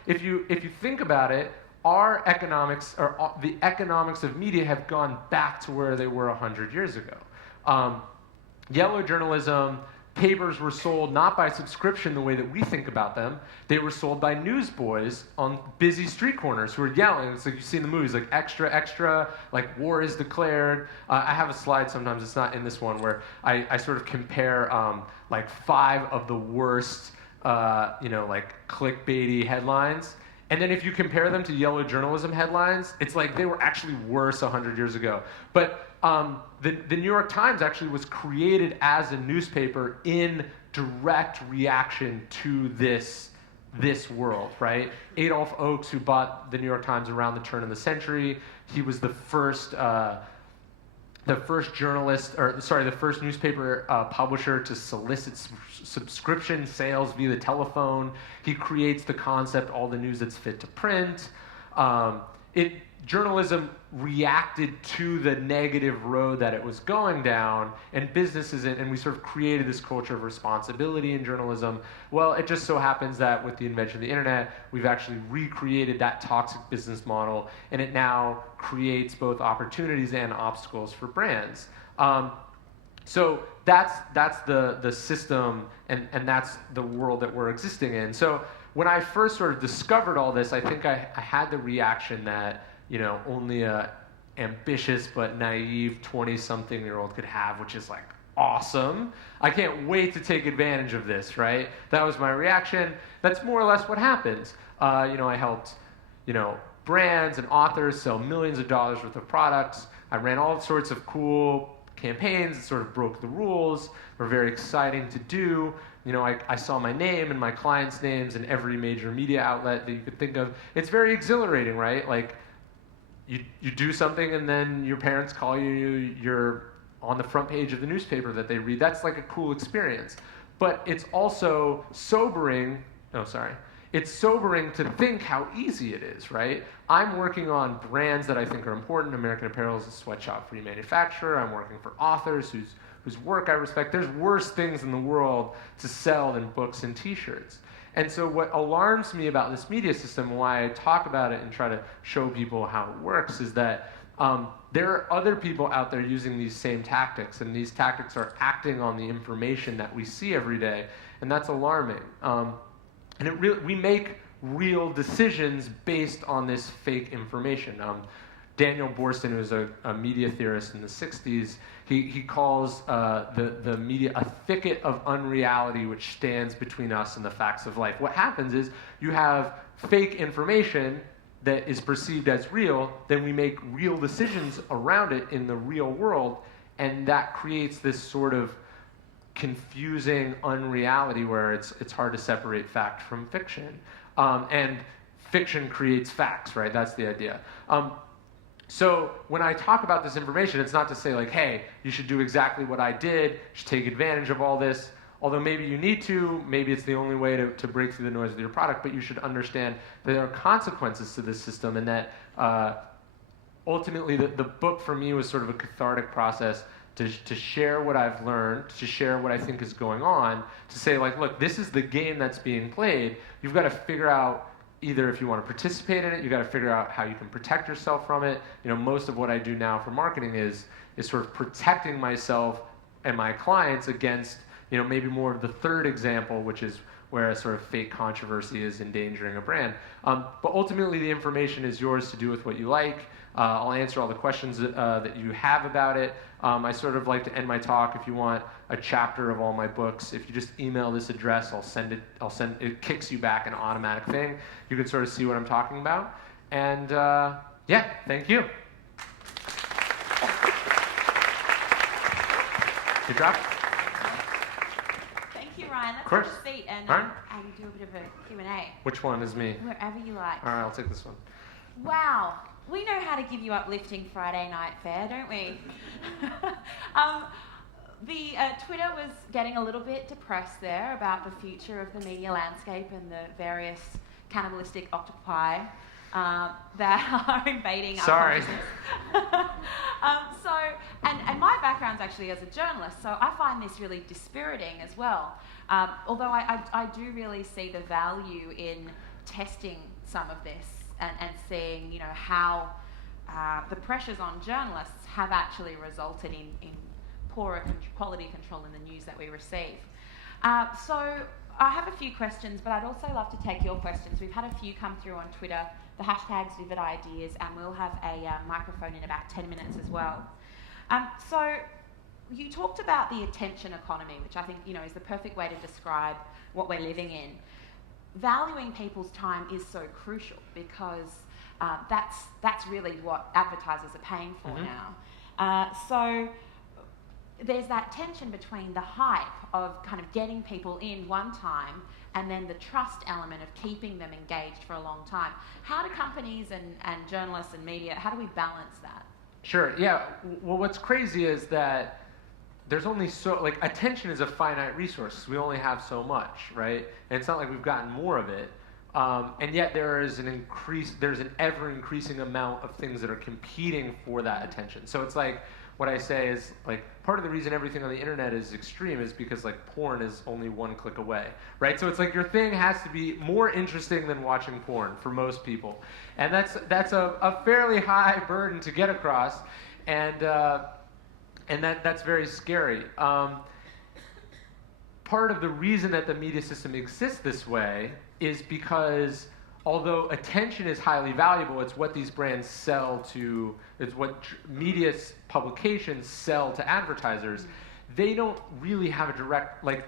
if you think about it, our economics, or the economics of media, have gone back to where they were 100 years ago. Yellow journalism, papers were sold not by subscription the way that we think about them. They were sold by newsboys on busy street corners who were yelling. It's like you see in the movies, like extra, extra, like war is declared. I have a slide sometimes, it's not in this one, where I sort of compare like 5 of the worst, like clickbaity headlines. And then if you compare them to yellow journalism headlines, it's like they were actually worse 100 years ago. But the New York Times actually was created as a newspaper in direct reaction to this world, right? Adolph Oakes, who bought the New York Times around the turn of the century, he was the first newspaper publisher to solicit subscription sales via the telephone. He creates the concept, all the news that's fit to print. Journalism reacted to the negative road that it was going down, and businesses, and we sort of created this culture of responsibility in journalism. Well, it just so happens that with the invention of the internet, we've actually recreated that toxic business model, and it now creates both opportunities and obstacles for brands. So that's the system, and that's the world that we're existing in. So when I first sort of discovered all this, I think I had the reaction that only a ambitious but naive 20-something-year-old could have, which is like awesome. I can't wait to take advantage of this, right? That was my reaction. That's more or less what happens. I helped, brands and authors sell millions of dollars worth of products. I ran all sorts of cool campaigns that sort of broke the rules, were very exciting to do. I saw my name and my clients' names in every major media outlet that you could think of. It's very exhilarating, right? Like, you do something and then your parents call you, you're on the front page of the newspaper that they read. That's like a cool experience. But it's also sobering, it's sobering to think how easy it is, right? I'm working on brands that I think are important. American Apparel is a sweatshop-free manufacturer. I'm working for authors whose work I respect. There's worse things in the world to sell than books and t-shirts. And so what alarms me about this media system, why I talk about it and try to show people how it works, is that there are other people out there using these same tactics, and these tactics are acting on the information that we see every day, and that's alarming. And we make real decisions based on this fake information. Daniel Boorstin, who was a media theorist in the 60s, he calls the media a thicket of unreality which stands between us and the facts of life. What happens is you have fake information that is perceived as real, then we make real decisions around it in the real world, and that creates this sort of confusing unreality where it's hard to separate fact from fiction. And fiction creates facts, right? That's the idea. So when I talk about this information, it's not to say like, hey, you should do exactly what I did, you should take advantage of all this, although maybe you need to, maybe it's the only way to break through the noise of your product, but you should understand that there are consequences to this system, and that ultimately the book for me was sort of a cathartic process to share what I've learned, to share what I think is going on, to say like, look, this is the game that's being played. You've got to figure out either if you want to participate in it, you got to figure out how you can protect yourself from it. You know, most of what I do now for marketing is sort of protecting myself and my clients against, you know, maybe more of the third example, which is where a sort of fake controversy is endangering a brand. But ultimately, the information is yours to do with what you like. I'll answer all the questions that you have about it. I sort of like to end my talk, if you want a chapter of all my books, if you just email this address, I'll send it kicks you back an automatic thing. You can sort of see what I'm talking about. And yeah, thank you. Good job. Thank you, Ryan. Let's Of course. have a seat and All right. do a bit of a Q&A. Which one is me? Wherever you like. All right, I'll take this one. Wow. We know how to give you uplifting Friday night fare, don't we? The Twitter was getting a little bit depressed there about the future of the media landscape and the various cannibalistic octopi that are invading our consciousness. And my background's actually as a journalist, so I find this really dispiriting as well. Although I do really see the value in testing some of this and seeing, you know, how the pressures on journalists have actually resulted in poorer quality control in the news that we receive. So I have a few questions, but I'd also love to take your questions. We've had a few come through on Twitter. The hashtag's Vivid Ideas, and we'll have a microphone in about 10 minutes as well. So you talked about the attention economy, which I think, you know, is the perfect way to describe what we're living in. Valuing people's time is so crucial because that's really what advertisers are paying for now. So there's that tension between the hype of kind of getting people in one time and then the trust element of keeping them engaged for a long time. How do companies and journalists and media, how do we balance that? Sure, yeah. Well, what's crazy is that there's only attention is a finite resource. We only have so much, right? And it's not like we've gotten more of it. And yet there's an ever increasing amount of things that are competing for that attention. So it's like, what I say is, like, part of the reason everything on the internet is extreme is because, like, porn is only one click away, right? So it's like your thing has to be more interesting than watching porn for most people. And that's a fairly high burden to get across, and that's very scary. Part of the reason that the media system exists this way is because although attention is highly valuable, it's what these brands sell to, it's what media publications sell to advertisers. They don't really have a direct, like,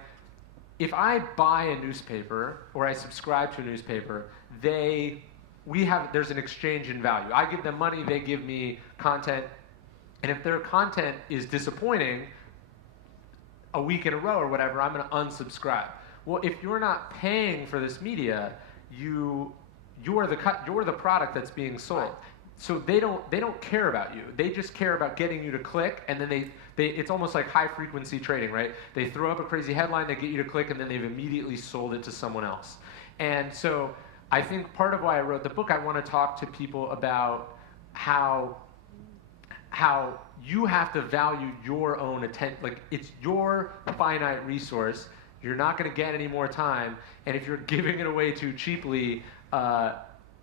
if I buy a newspaper or I subscribe to a newspaper, there's an exchange in value. I give them money, they give me content, and if their content is disappointing a week in a row or whatever, I'm going to unsubscribe. Well, if you're not paying for this media, you're the product that's being sold. Right. So they don't care about you. They just care about getting you to click, and then it's almost like high frequency trading, right? They throw up a crazy headline, they get you to click, and then they've immediately sold it to someone else. And so I think part of why I wrote the book, I want to talk to people about how you have to value your own attention. Like, it's your finite resource. You're not going to get any more time, and if you're giving it away too cheaply,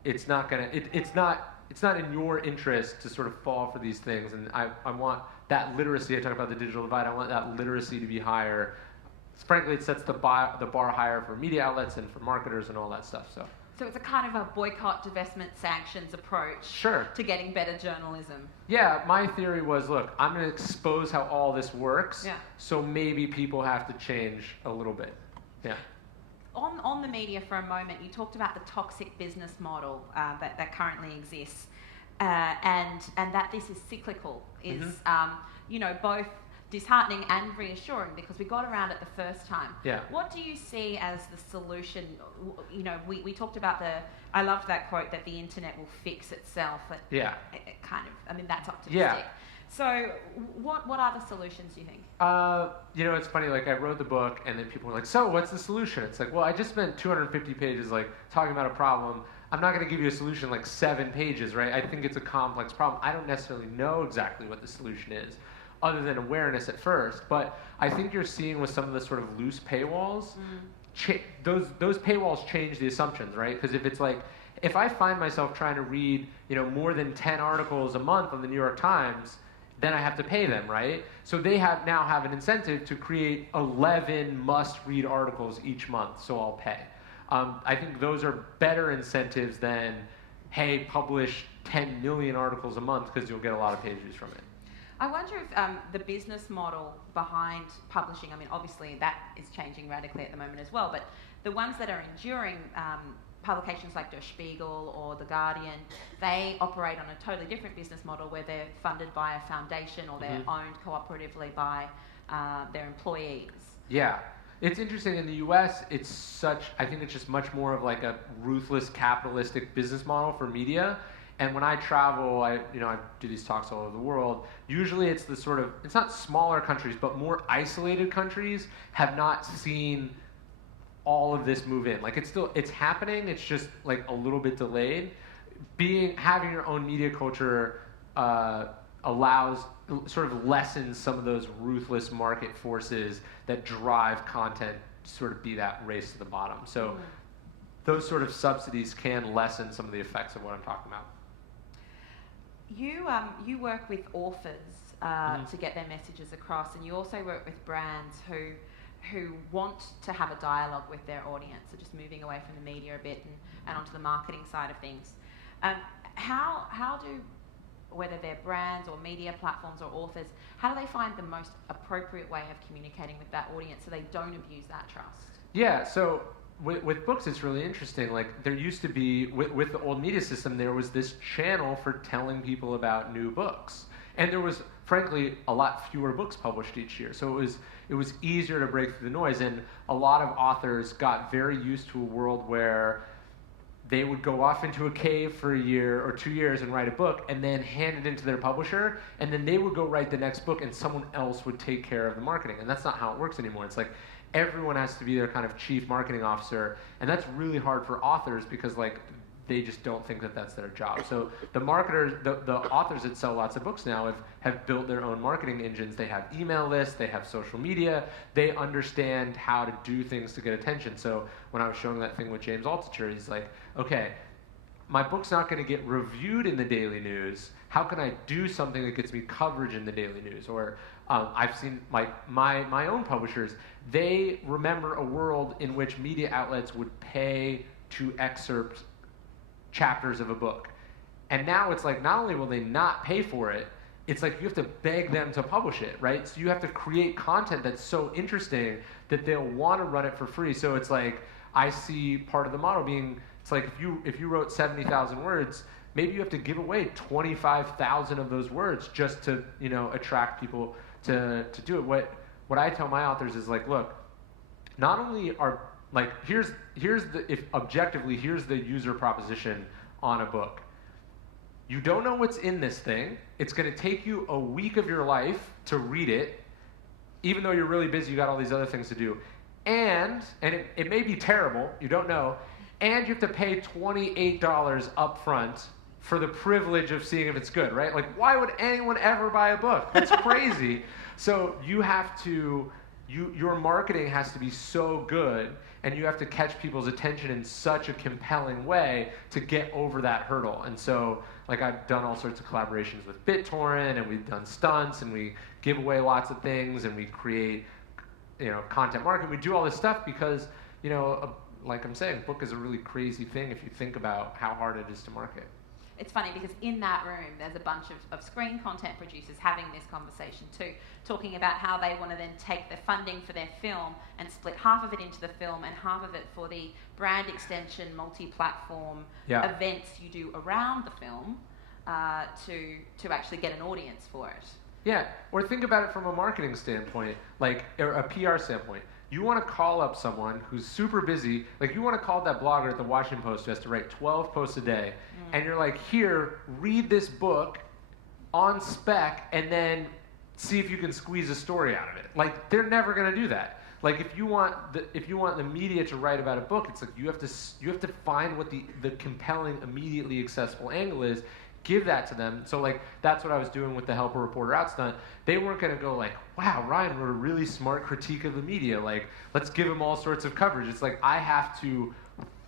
it's not in your interest to sort of fall for these things. And I want that literacy. I talk about the digital divide. I want that literacy to be higher. Frankly, it sets the bar higher for media outlets and for marketers and all that stuff. So it's a kind of a boycott, divestment, sanctions approach to getting better journalism. Yeah, my theory was, look, I'm going to expose how all this works, so maybe people have to change a little bit. Yeah. On the media for a moment, you talked about the toxic business model that currently exists, and that this is cyclical. Both disheartening and reassuring because we got around it the first time. Yeah. What do you see as the solution? You know, we talked about I loved that quote that the internet will fix itself. It kind of, I mean, that's optimistic. Yeah. So what are the solutions, do you think? You know, it's funny, like I wrote the book and then people were like, so what's the solution? It's like, well, I just spent 250 pages like talking about a problem. I'm not going to give you a solution like 7 pages, right? I think it's a complex problem. I don't necessarily know exactly what the solution is, other than awareness at first. But I think you're seeing with some of the sort of loose paywalls, those paywalls change the assumptions, right? Because if it's like, if I find myself trying to read, you know, more than 10 articles a month on the New York Times, then I have to pay them, right? So they now have an incentive to create 11 must-read articles each month, so I'll pay. I think those are better incentives than, hey, publish 10 million articles a month because you'll get a lot of page views from it. I wonder if the business model behind publishing, I mean, obviously that is changing radically at the moment as well, but the ones that are enduring, publications like Der Spiegel or The Guardian, they operate on a totally different business model where they're funded by a foundation or they're owned cooperatively by their employees. Yeah. It's interesting, in the US, I think it's just much more of like a ruthless capitalistic business model for media. And when I travel, I do these talks all over the world. Usually it's it's not smaller countries, but more isolated countries have not seen all of this move in. Like it's happening, it's just like a little bit delayed. Having your own media culture lessens some of those ruthless market forces that drive content to sort of be that race to the bottom. So those sort of subsidies can lessen some of the effects of what I'm talking about. You work with authors to get their messages across, and you also work with brands who want to have a dialogue with their audience, so just moving away from the media a bit and onto the marketing side of things. How do, whether they're brands or media platforms or authors, how do they find the most appropriate way of communicating with that audience so they don't abuse that trust? Yeah, so with books, it's really interesting. Like there used to be, with the old media system, there was this channel for telling people about new books. And there was, frankly, a lot fewer books published each year. So it was easier to break through the noise. And a lot of authors got very used to a world where they would go off into a cave for a year or 2 years and write a book and then hand it into their publisher. And then they would go write the next book and someone else would take care of the marketing. And that's not how it works anymore. It's like everyone has to be their kind of chief marketing officer. And that's really hard for authors because like they just don't think that that's their job. So the marketers, the authors that sell lots of books now have built their own marketing engines. They have email lists, they have social media, they understand how to do things to get attention. So when I was showing that thing with James Altucher, he's like, okay, my book's not going to get reviewed in the daily news. How can I do something that gets me coverage in the daily news? Or I've seen my own publishers, they remember a world in which media outlets would pay to excerpt chapters of a book. And now it's like, not only will they not pay for it, it's like you have to beg them to publish it, right? So you have to create content that's so interesting that they'll want to run it for free. So it's like, I see part of the model being, it's like if you wrote 70,000 words, maybe you have to give away 25,000 of those words just to, attract people to do it. What I tell my authors is like, look, not only are like, here's the user proposition on a book. You don't know what's in this thing. It's going to take you a week of your life to read it, even though you're really busy, you got all these other things to do. And it may be terrible, you don't know, and you have to pay $28 up front for the privilege of seeing if it's good, right? Like, why would anyone ever buy a book? That's crazy. So you have to, your marketing has to be so good, and you have to catch people's attention in such a compelling way to get over that hurdle. And so, like, I've done all sorts of collaborations with BitTorrent, and we've done stunts, and we give away lots of things, and we create, content marketing. We do all this stuff because, like I'm saying, book is a really crazy thing if you think about how hard it is to market. It's funny because in that room there's a bunch of screen content producers having this conversation too, talking about how they want to then take the funding for their film and split half of it into the film and half of it for the brand extension, multi-platform events you do around the film to actually get an audience for it. Yeah, or think about it from a marketing standpoint, like or a PR standpoint. You want to call up someone who's super busy, like you want to call that blogger at the Washington Post who has to write 12 posts a day, and you're like, here, read this book on spec, and then see if you can squeeze a story out of it. Like, they're never going to do that. Like, if you want the media to write about a book, it's like you have to find what the compelling, immediately accessible angle is, give that to them. So like that's what I was doing with the Help a Reporter Out stunt. They weren't going to go like, wow, Ryan wrote a really smart critique of the media. Like, let's give him all sorts of coverage. It's like I have to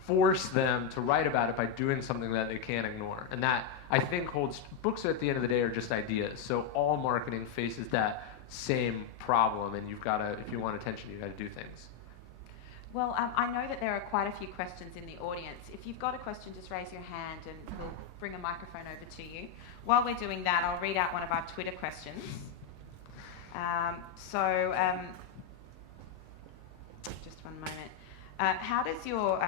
force them to write about it by doing something that they can't ignore. And that, I think, holds, books at the end of the day are just ideas. So all marketing faces that same problem, and you've got to, if you want attention, you've got to do things. Well, I know that there are quite a few questions in the audience. If you've got a question, just raise your hand and we'll bring a microphone over to you. While we're doing that, I'll read out one of our Twitter questions. Just one moment. How does your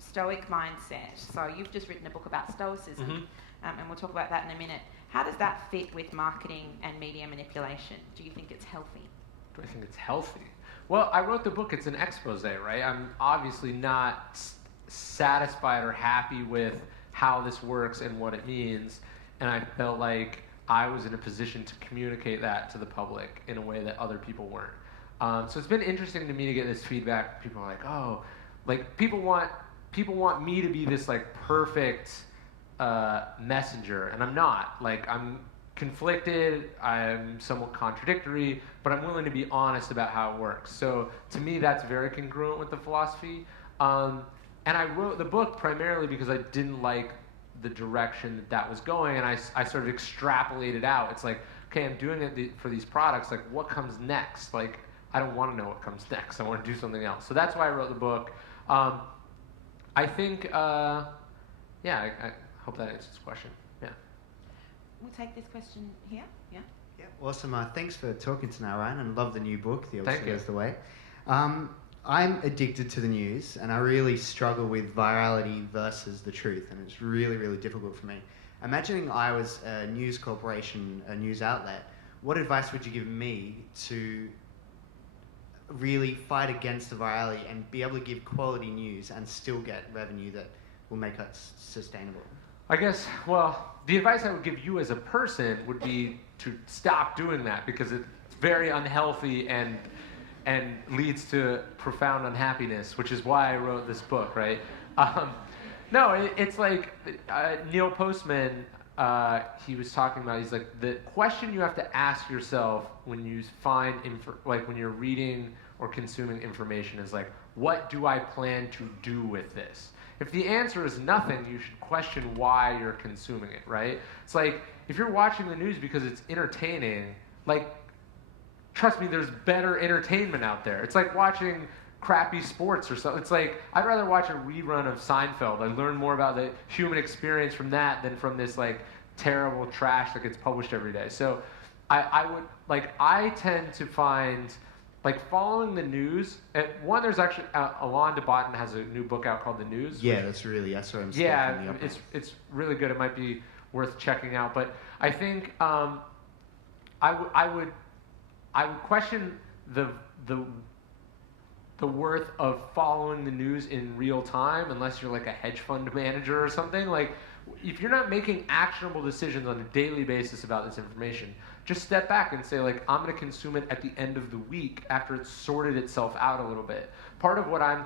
stoic mindset, so you've just written a book about stoicism, and we'll talk about that in a minute. How does that fit with marketing and media manipulation? Do you think it's healthy? Do I think it's healthy? Well, I wrote the book. It's an expose, right? I'm obviously not satisfied or happy with how this works and what it means, and I felt like I was in a position to communicate that to the public in a way that other people weren't. So it's been interesting to me to get this feedback. People are like, oh, like people want me to be this like perfect messenger, and I'm not. Like, I'm conflicted, I'm somewhat contradictory, but I'm willing to be honest about how it works. So to me, that's very congruent with the philosophy. And I wrote the book primarily because I didn't like the direction that was going, and I sort of extrapolated out. It's like, okay, I'm doing it for these products, like what comes next? Like, I don't want to know what comes next. I want to do something else. So that's why I wrote the book. I think, I hope that answers the question. Yeah. We'll take this question here. Yeah. Yeah, awesome. Thanks for talking tonight, Ryan, and love the new book, The Thank Obstacle you. Is the Way. I'm addicted to the news, and I really struggle with virality versus the truth, and it's really, really difficult for me. Imagining I was a news corporation, a news outlet, what advice would you give me to really fight against the virality and be able to give quality news and still get revenue that will make us sustainable? I guess, well, the advice I would give you as a person would be to stop doing that, because it's very unhealthy and leads to profound unhappiness, which is why I wrote this book, right? It's like Neil Postman, he was talking about, he's like, the question you have to ask yourself when you find, when you're reading or consuming information is like, what do I plan to do with this? If the answer is nothing, you should question why you're consuming it, right? It's like, if you're watching the news because it's entertaining, like, trust me, there's better entertainment out there. It's like watching crappy sports or something. It's like, I'd rather watch a rerun of Seinfeld. I learn more about the human experience from that than from this, like, terrible trash that gets published every day. So I tend to find, like, following the news, there's actually, Alain de Botton has a new book out called The News. Yeah, that's what I'm Yeah, it's really good. It might be worth checking out. But I think I would question the worth of following the news in real time, unless you're like a hedge fund manager or something. Like, if you're not making actionable decisions on a daily basis about this information, just step back and say, like, I'm going to consume it at the end of the week after it's sorted itself out a little bit. Part of what I'm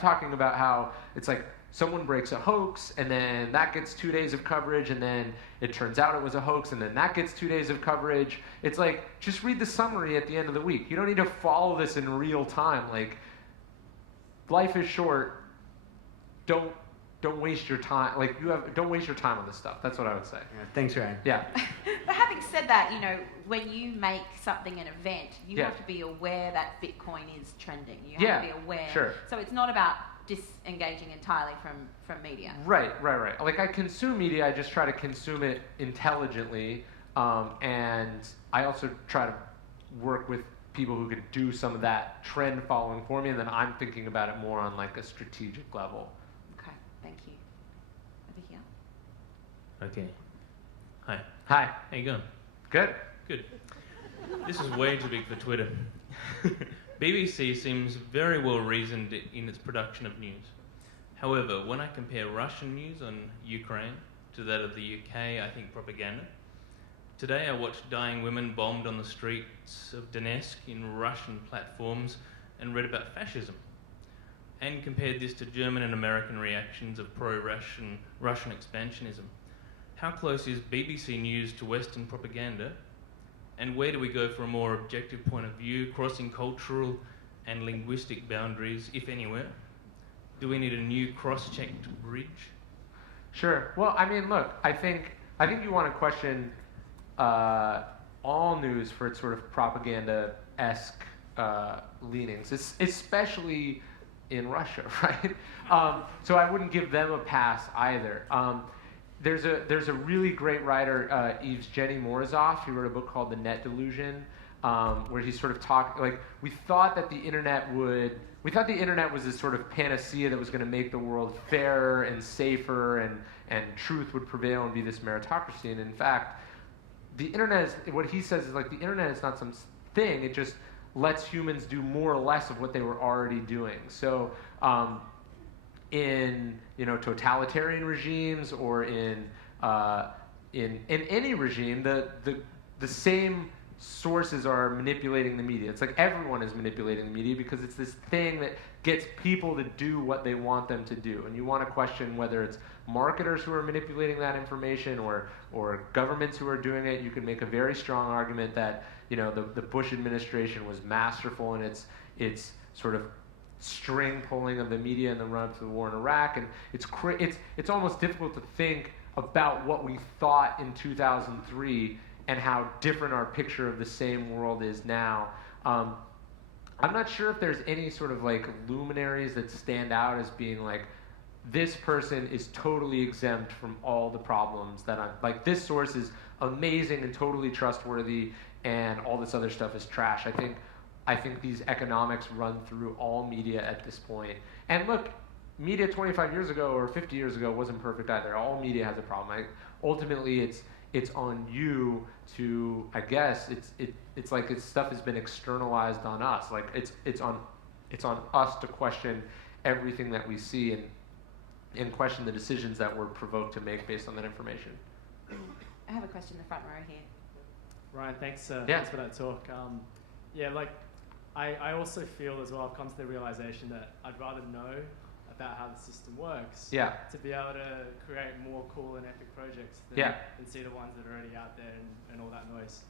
talking about how it's like someone breaks a hoax, and then that gets 2 days of coverage, and then it turns out it was a hoax, and then that gets 2 days of coverage. It's like, just read the summary at the end of the week. You don't need to follow this in real time. Like, life is short. Don't waste your time. Like, don't waste your time on this stuff. That's what I would say. Yeah, thanks, Ryan. Yeah. But having said that, when you make something an event, you have to be aware that Bitcoin is trending. You have to be aware. Sure. So it's not about disengaging entirely from media. Right. Like, I consume media, I just try to consume it intelligently, and I also try to work with people who could do some of that trend following for me, and then I'm thinking about it more on like a strategic level. Okay, thank you. Over here. Okay. Hi. Hi. How you going? Good. Good. This is way too big for Twitter. BBC seems very well reasoned in its production of news. However, when I compare Russian news on Ukraine to that of the UK, I think propaganda. Today I watched dying women bombed on the streets of Donetsk in Russian platforms and read about fascism. And compared this to German and American reactions of pro-Russian expansionism. How close is BBC News to Western propaganda? And where do we go for a more objective point of view, crossing cultural and linguistic boundaries, if anywhere? Do we need a new cross-checked bridge? Sure. Well, I mean, look, I think you want to question all news for its sort of propaganda-esque leanings, especially in Russia, right? So I wouldn't give them a pass either. There's a really great writer, Evgeny Morozov. He wrote a book called The Net Delusion, where he sort of talked like we thought the internet was this sort of panacea that was going to make the world fairer and safer, and truth would prevail and be this meritocracy. And in fact, the internet is what he says is like the internet is not some thing. It just lets humans do more or less of what they were already doing. So in totalitarian regimes or in any regime, the same sources are manipulating the media. It's like everyone is manipulating the media because it's this thing that gets people to do what they want them to do. And you want to question whether it's marketers who are manipulating that information or governments who are doing it. You can make a very strong argument that the Bush administration was masterful in its sort of string pulling of the media in the run-up to the war in Iraq, and it's almost difficult to think about what we thought in 2003 and how different our picture of the same world is now. I'm not sure if there's any sort of like luminaries that stand out as being like, this person is totally exempt from all the problems that I'm like, this source is amazing and totally trustworthy and all this other stuff is trash. I think these economics run through all media at this point. And look, media 25 years ago or 50 years ago wasn't perfect either. All media has a problem. Ultimately, it's on you to, I guess, it's like this stuff has been externalized on us. Like it's on us to question everything that we see and question the decisions that we're provoked to make based on that information. I have a question in the front row here. Ryan, thanks for that talk. I also feel as well, I've come to the realization that I'd rather know about how the system works to be able to create more cool and epic projects than see the ones that are already out there and all that noise.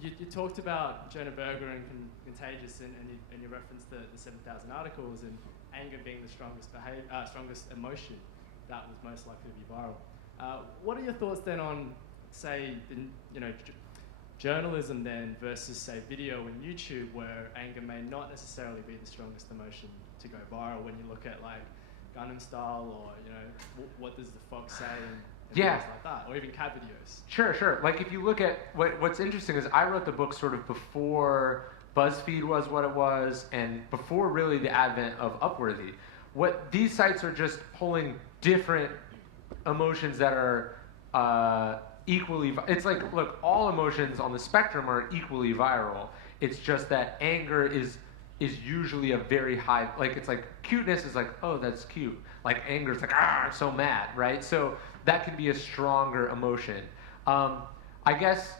You talked about Jonah Berger and Contagious and you referenced the 7,000 articles and anger being the strongest emotion that was most likely to be viral. What are your thoughts then on, say, journalism then versus, say, video and YouTube, where anger may not necessarily be the strongest emotion to go viral when you look at like Gangnam Style or what does the Fox say and things like that, or even cat videos? Sure. Like if you look at what's interesting is I wrote the book sort of before BuzzFeed was what it was and before really the advent of Upworthy. What these sites are just pulling different emotions that are equally. It's like, look, all emotions on the spectrum are equally viral. It's just that anger is usually a very high, like it's like cuteness is like, oh, that's cute. Like anger is like, I'm so mad, right? So that can be a stronger emotion. I guess,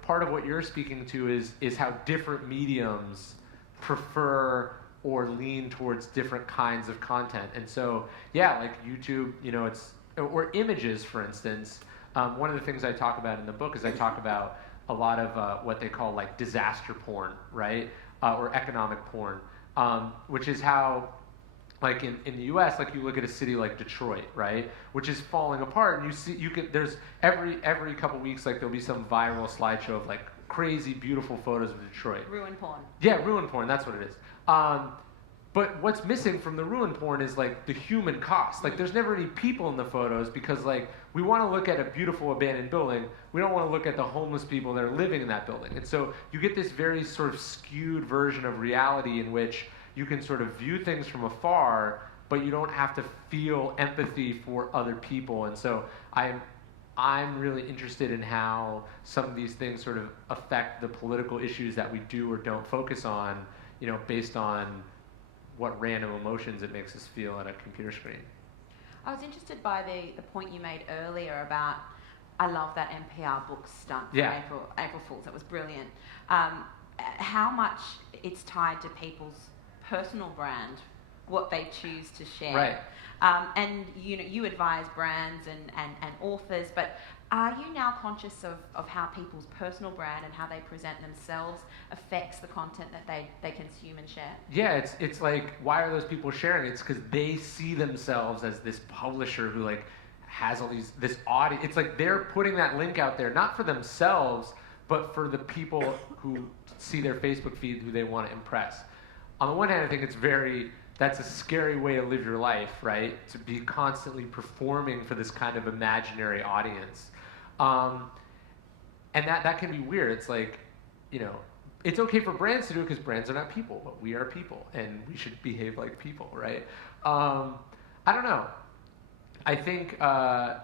part of what you're speaking to is how different mediums prefer or lean towards different kinds of content. And so, like YouTube, or images, for instance. One of the things I talk about in the book is I talk about a lot of what they call like disaster porn, right? Or economic porn, which is how, like in the U.S., like you look at a city like Detroit, right, which is falling apart, and there's every couple weeks like there'll be some viral slideshow of like crazy beautiful photos of Detroit. Ruin porn. Yeah, ruin porn. That's what it is. But what's missing from the ruin porn is like the human cost. Like there's never any people in the photos because like we want to look at a beautiful abandoned building. We don't want to look at the homeless people that are living in that building. And so you get this very sort of skewed version of reality in which you can sort of view things from afar, but you don't have to feel empathy for other people. And so I'm I'm really interested in how some of these things sort of affect the political issues that we do or don't focus on, based on what random emotions it makes us feel at a computer screen. I was interested by the point you made earlier about, I love that NPR book stunt for April Fools. That was brilliant. How much it's tied to people's personal brand, what they choose to share. Right. And you advise brands and authors, but are you now conscious of how people's personal brand and how they present themselves affects the content that they consume and share? Yeah, it's like, why are those people sharing? It's because they see themselves as this publisher who like has all this audience. It's like they're putting that link out there, not for themselves, but for the people who see their Facebook feed who they want to impress. On the one hand, I think that's a scary way to live your life, right? To be constantly performing for this kind of imaginary audience. And that can be weird. It's like, it's okay for brands to do it because brands are not people, but we are people, and we should behave like people, right? I don't know. I think I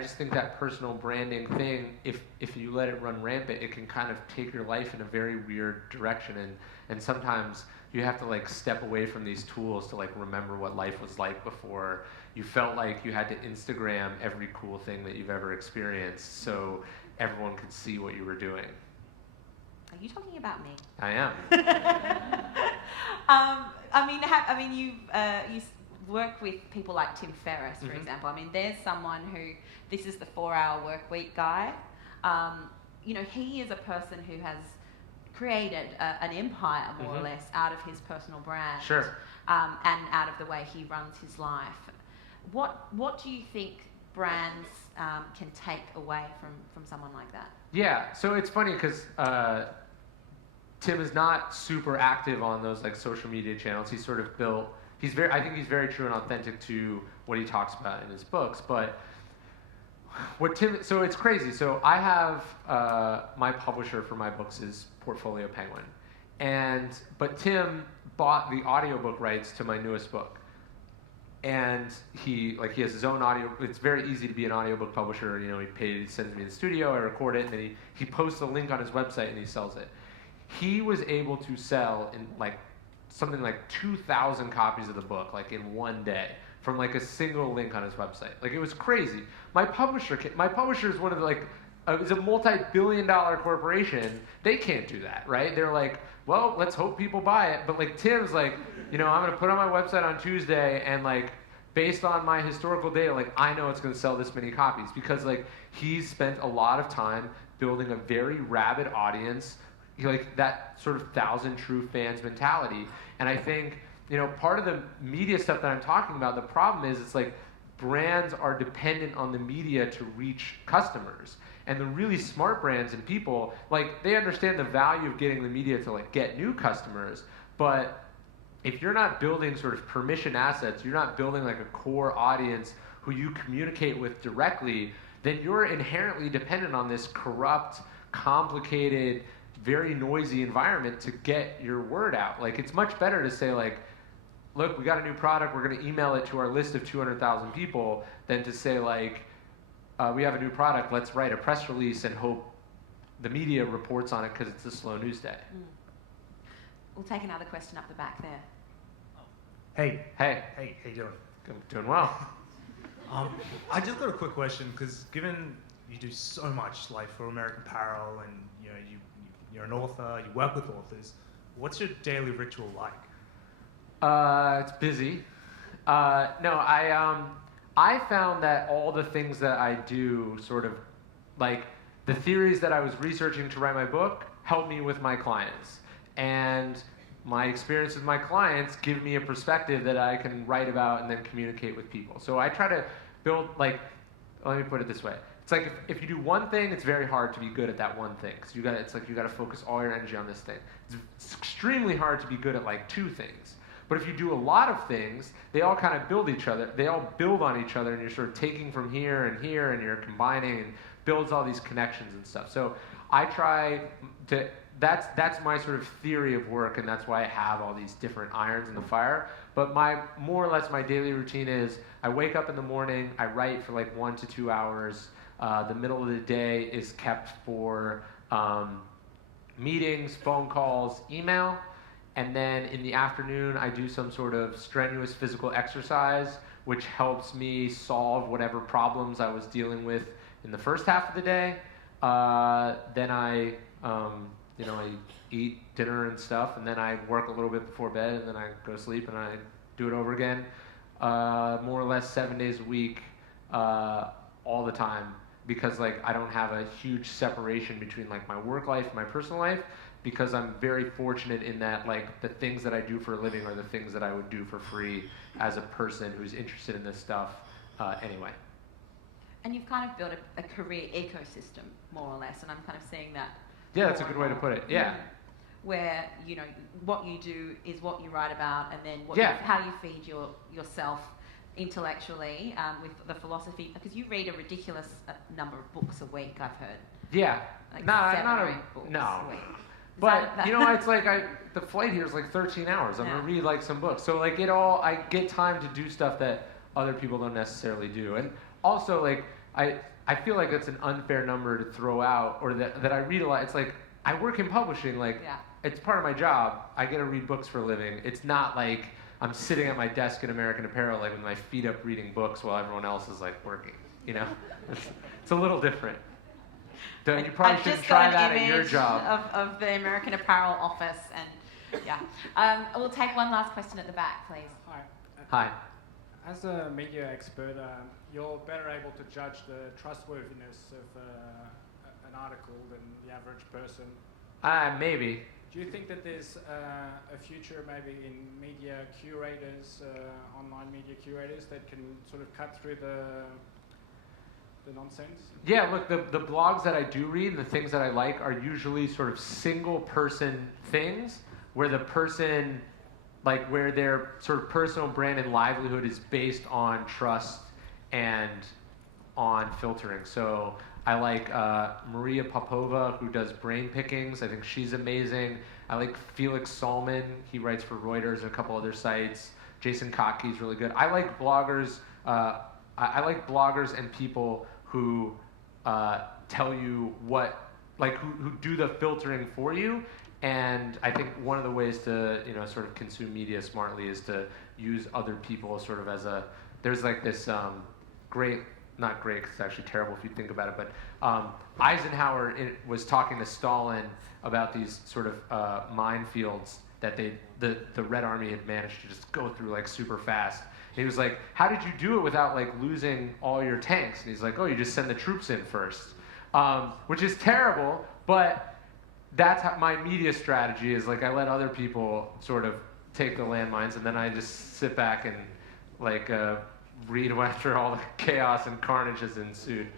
just think that personal branding thing, if you let it run rampant, it can kind of take your life in a very weird direction, and sometimes you have to like step away from these tools to like remember what life was like before you felt like you had to Instagram every cool thing that you've ever experienced so everyone could see what you were doing. Are you talking about me? I am. You work with people like Tim Ferriss, for example. I mean, there's someone who, this is the 4-hour work week guy. He is a person who has created an empire, more or less, out of his personal brand. Sure. And out of the way he runs his life. What do you think brands can take away from someone like that? Yeah, so it's funny because Tim is not super active on those like social media channels. He's sort of built. I think he's very true and authentic to what he talks about in his books. But so it's crazy. So I have my publisher for my books is Portfolio Penguin, but Tim bought the audiobook rights to my newest book. And he has his own audio. It's very easy to be an audiobook publisher. He sends me to the studio, I record it, and then he posts a link on his website and he sells it. He was able to sell in something like 2,000 copies of the book in one day from a single link on his website. It was crazy. My publisher is one of the is a multi-billion-dollar corporation. They can't do that, right? They're like, well, let's hope people buy it. But Tim's I'm going to put it on my website on Tuesday, and based on my historical data, I know it's going to sell this many copies because he's spent a lot of time building a very rabid audience, that sort of 1,000 true fans mentality. And I think part of the media stuff that I'm talking about, the problem is it's brands are dependent on the media to reach customers. And the really smart brands and people, they understand the value of getting the media to get new customers. But if you're not building sort of permission assets, you're not building a core audience who you communicate with directly, then you're inherently dependent on this corrupt, complicated, very noisy environment to get your word out. It's much better to say look, we got a new product, we're going to email it to our list of 200,000 people, than to say we have a new product, let's write a press release and hope the media reports on it because it's a slow news day. We'll take another question up the back there. Hey, how you doing? I'm doing well. I just got a quick question because given you do so much for American Apparel and you're an author, you work with authors, what's your daily ritual like? It's busy. I found that all the things that I do sort of the theories that I was researching to write my book help me with my clients. And my experience with my clients give me a perspective that I can write about and then communicate with people. So I try to build, let me put it this way. It's if you do one thing, it's very hard to be good at that one thing. So you got to focus all your energy on this thing. It's extremely hard to be good at two things. But if you do a lot of things, they all kind of build each other. They all build on each other, and you're sort of taking from here, and you're combining, and builds all these connections and stuff. So I try to. that's my sort of theory of work, and that's why I have all these different irons in the fire. But more or less my daily routine is I wake up in the morning, I write for like 1 to 2 hours. The middle of the day is kept for meetings, phone calls, email. And then in the afternoon, I do some sort of strenuous physical exercise, which helps me solve whatever problems I was dealing with in the first half of the day. Then I eat dinner and stuff, and then I work a little bit before bed, and then I go to sleep, and I do it over again, more or less 7 days a week, all the time, because like I don't have a huge separation between like my work life and my personal life, because I'm very fortunate in that like the things that I do for a living are the things that I would do for free as a person who's interested in this stuff anyway. And you've kind of built a career ecosystem, more or less, and I'm kind of seeing that. Yeah, that's a good way to put it. Yeah. Where, you know, what you do is what you write about, and then how you feed yourself intellectually with the philosophy, because you read a ridiculous number of books a week, I've heard. Yeah. Like not 7 or 8 books no. a week. But you know, it's like the flight here is like 13 hours. I'm gonna read like some books, so like I get time to do stuff that other people don't necessarily do. And also like I feel like it's an unfair number to throw out, or that I read a lot. It's like I work in publishing, like it's part of my job. I get to read books for a living. It's not like I'm sitting at my desk at American Apparel like with my feet up reading books while everyone else is like working. You know, it's a little different. You probably shouldn't try that at your job. Of the American Apparel office, and we'll take one last question at the back, please. Hi. As a media expert, you're better able to judge the trustworthiness of an article than the average person. Maybe. Do you think that there's a future maybe in media curators, online media curators, that can sort of cut through the nonsense? Yeah, look, the blogs that I do read, the things that I like, are usually sort of single person things where the person, like where their sort of personal brand and livelihood is based on trust and on filtering. So I like Maria Popova, who does brain pickings. I think she's amazing. I like Felix Salman. He writes for Reuters and a couple other sites. Jason Kotke's really good. I like bloggers. I like bloggers and people who tell you what, like who do the filtering for you. And I think one of the ways to, sort of consume media smartly is to use other people sort of as there's like this not great, because it's actually terrible if you think about it, but Eisenhower was talking to Stalin about these sort of minefields that the Red Army had managed to just go through like super fast. And he was like, how did you do it without like losing all your tanks? And he's like, oh, you just send the troops in first, which is terrible, but that's how my media strategy is. Like I let other people sort of take the landmines, and then I just sit back and like read after all the chaos and carnage has ensued.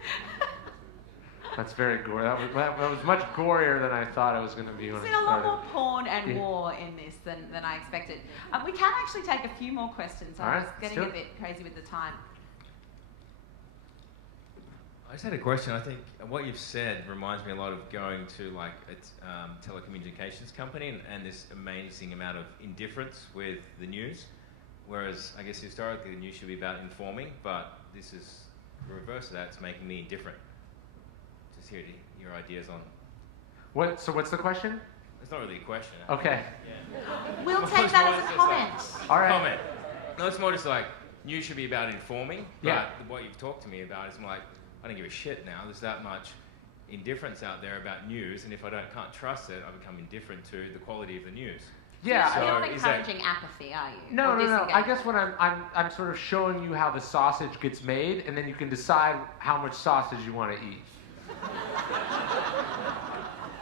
That's very gory. That was much gorier than I thought it was going to be when I started. There's a lot more porn and war in this than I expected. We can actually take a few more questions. I was getting a bit crazy with the time. I just had a question. I think what you've said reminds me a lot of going to like a telecommunications company and this amazing amount of indifference with the news. Whereas I guess historically the news should be about informing, but this is the reverse of that. It's making me indifferent. Just hear your ideas on. So what's the question? It's not really a question. Okay. Yeah. We'll take that as a comment. All right. Comment. No, it's more just like news should be about informing, but Yeah. what you've talked to me about is more like I don't give a shit now. There's that much indifference out there about news, and if I can't trust it, I become indifferent to the quality of the news. Yeah. So you're not encouraging apathy, are you? No. I guess what I'm sort of showing you how the sausage gets made, and then you can decide how much sausage you want to eat.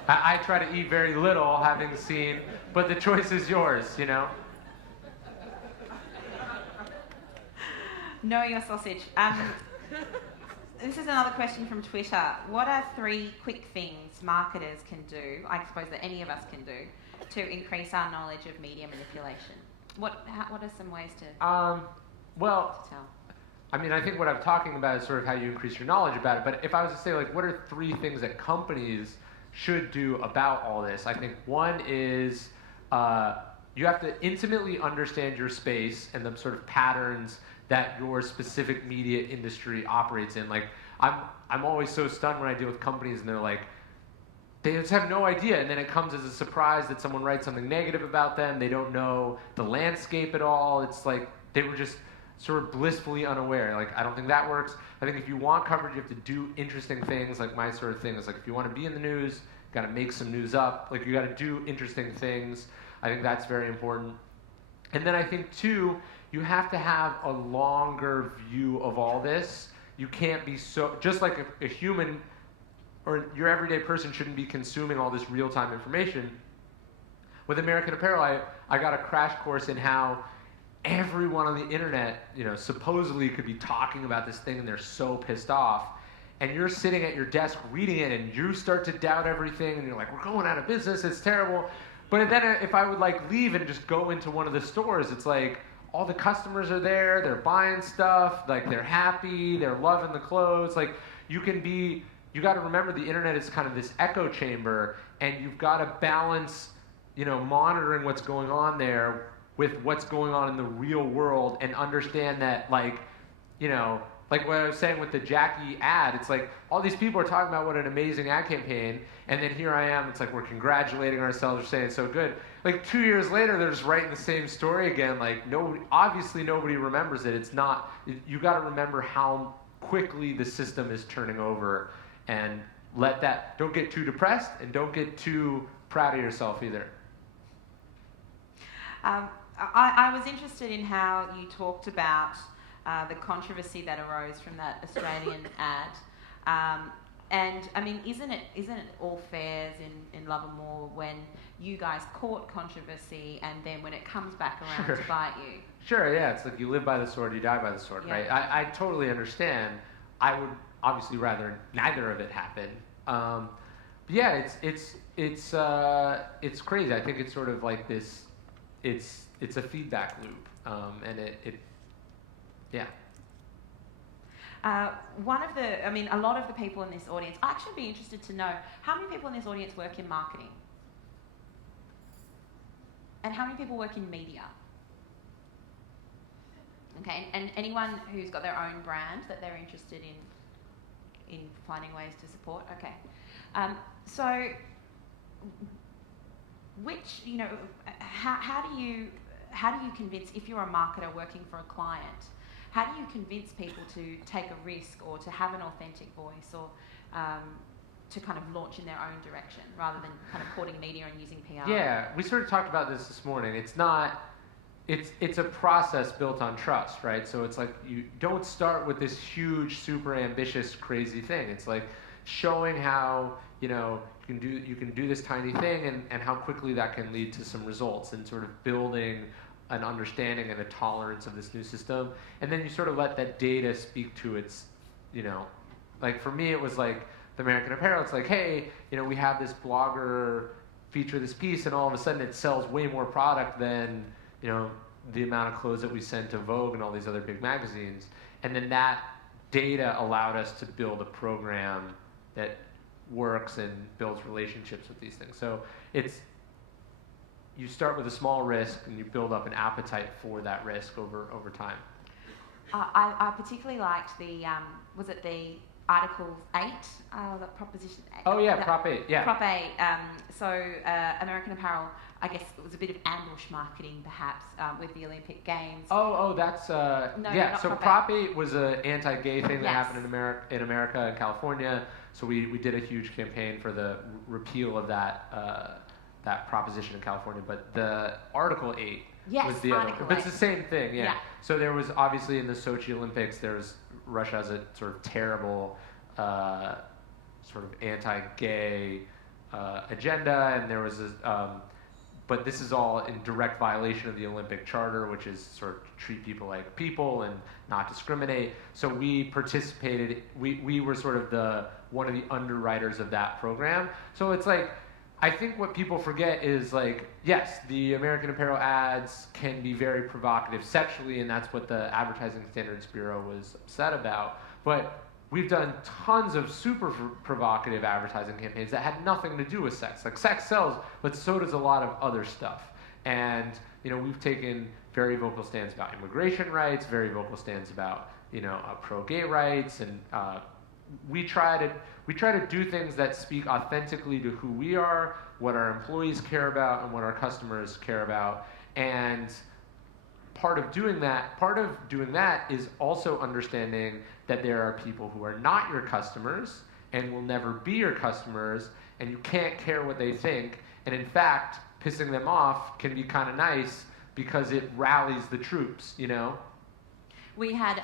I try to eat very little, having seen, but the choice is yours, Know your sausage. This is another question from Twitter. What are 3 quick things marketers can do, I suppose that any of us can do, to increase our knowledge of media manipulation? What are some ways to tell? I mean, I think what I'm talking about is sort of how you increase your knowledge about it, but if I was to say, like, what are 3 things that companies should do about all this. I think one is you have to intimately understand your space and the sort of patterns that your specific media industry operates in. Like, I'm always so stunned when I deal with companies and they're like, they just have no idea, and then it comes as a surprise that someone writes something negative about them. They don't know the landscape at all. It's like they were just sort of blissfully unaware. Like, I don't think that works. I think if you want coverage, you have to do interesting things. Like, my sort of thing is like, if you want to be in the news, you got to make some news up. Like, you got to do interesting things. I think that's very important. And then I think too, you have to have a longer view of all this. You can't be so, just like a human or your everyday person shouldn't be consuming all this real-time information. With American Apparel, I got a crash course in how everyone on the internet, supposedly could be talking about this thing and they're so pissed off. And you're sitting at your desk reading it and you start to doubt everything and you're like, we're going out of business, it's terrible. But then if I would like leave and just go into one of the stores, it's like all the customers are there, they're buying stuff, like they're happy, they're loving the clothes. Like you got to remember the internet is kind of this echo chamber, and you've got to balance, monitoring what's going on there with what's going on in the real world, and understand that, like what I was saying with the Jackie ad, it's like all these people are talking about what an amazing ad campaign, and then here I am, it's like we're congratulating ourselves, we're saying it's so good. Like 2 years later, they're just writing the same story again. Like obviously nobody remembers it. It's not, you got to remember how quickly the system is turning over, and don't get too depressed and don't get too proud of yourself either. I was interested in how you talked about the controversy that arose from that Australian ad. And I mean, isn't it all fairs in Love and More when you guys caught controversy and then when it comes back around to bite you? Sure, yeah. It's like you live by the sword, you die by the sword, yeah. Right? I totally understand. I would obviously rather neither of it happen. But yeah, it's crazy. I think it's sort of like this. It's a feedback loop, and yeah. A lot of the people in this audience, I'd actually be interested to know how many people in this audience work in marketing? And how many people work in media? Okay, and anyone who's got their own brand that they're interested in finding ways to support? Okay. So, how do you convince, if you're a marketer working for a client, how do you convince people to take a risk or to have an authentic voice or to kind of launch in their own direction rather than kind of courting media and using PR? Yeah, we sort of talked about this morning. It's a process built on trust, right? So it's like you don't start with this huge, super ambitious, crazy thing. It's like showing how you can do this tiny thing and how quickly that can lead to some results, and sort of building an understanding and a tolerance of this new system. And then you sort of let that data speak to its, like for me it was like the American Apparel. It's like, hey, we have this blogger feature this piece, and all of a sudden it sells way more product than the amount of clothes that we send to Vogue and all these other big magazines. And then that data allowed us to build a program that works and builds relationships with these things. So you start with a small risk and you build up an appetite for that risk over time. I particularly liked the Article 8, the Proposition 8. Oh yeah, Prop 8, yeah. Prop 8. American Apparel, I guess it was a bit of ambush marketing perhaps with the Olympic Games. That's... yeah, so Prop 8 was an anti-gay thing that happened in America and California. So we did a huge campaign for the repeal of that proposition in California. But the Article 8 was the other. But it's the same thing, yeah. So there was obviously in the Sochi Olympics, Russia has a sort of terrible sort of anti-gay agenda, and there was this, but this is all in direct violation of the Olympic Charter, which is sort of to treat people like people and not discriminate. So we participated. We were sort of one of the underwriters of that program. So it's like, I think what people forget is like, yes, the American Apparel ads can be very provocative sexually, and that's what the Advertising Standards Bureau was upset about. But we've done tons of super provocative advertising campaigns that had nothing to do with sex. Like sex sells, but so does a lot of other stuff. And we've taken very vocal stands about immigration rights, very vocal stands about pro-gay rights, and we try to do things that speak authentically to who we are, what our employees care about, and what our customers care about. And part of doing that is also understanding that there are people who are not your customers and will never be your customers, and you can't care what they think. And in fact, pissing them off can be kind of nice because it rallies the troops, We had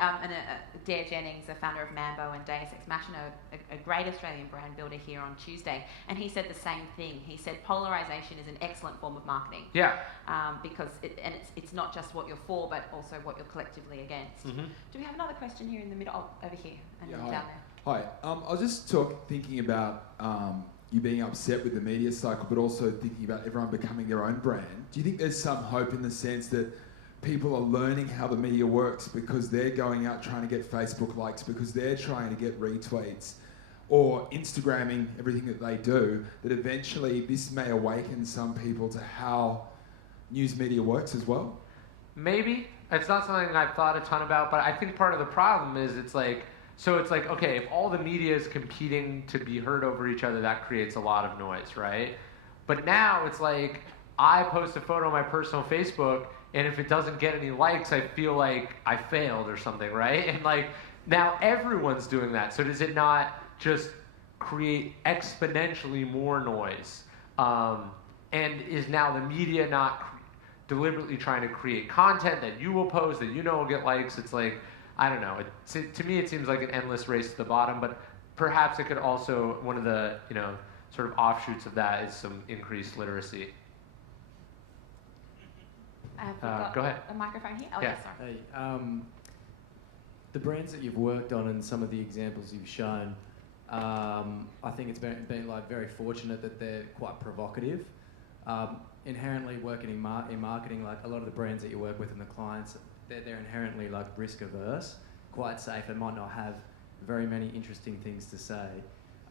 Dare Jennings, the founder of Mambo and Deus Ex Machina, a great Australian brand builder, here on Tuesday, and he said the same thing. He said polarization is an excellent form of marketing. Yeah. Because it's not just what you're for, but also what you're collectively against. Mm-hmm. Do we have another question here in the middle? Oh, over here and then down there. Hi. I was just thinking about you being upset with the media cycle, but also thinking about everyone becoming their own brand. Do you think there's some hope in the sense that people are learning how the media works because they're going out trying to get Facebook likes, because they're trying to get retweets, or Instagramming everything that they do, that eventually this may awaken some people to how news media works as well? Maybe. It's not something I've thought a ton about, but I think part of the problem is it's like, okay, if all the media is competing to be heard over each other, that creates a lot of noise, right? But now it's like, I post a photo on my personal Facebook, and if it doesn't get any likes, I feel like I failed or something, right? And like, now everyone's doing that. So does it not just create exponentially more noise? And is now the media not deliberately trying to create content that you will post, that will get likes? It's like, I don't know. To me, it seems like an endless race to the bottom, but perhaps it could also, one of the, sort of offshoots of that is some increased literacy. Go ahead. A microphone here? Oh, yeah. Sorry. Hey, the brands that you've worked on and some of the examples you've shown, I think it's been like very fortunate that they're quite provocative. Inherently working in marketing, like a lot of the brands that you work with and the clients, they're inherently like risk averse, quite safe, and might not have very many interesting things to say.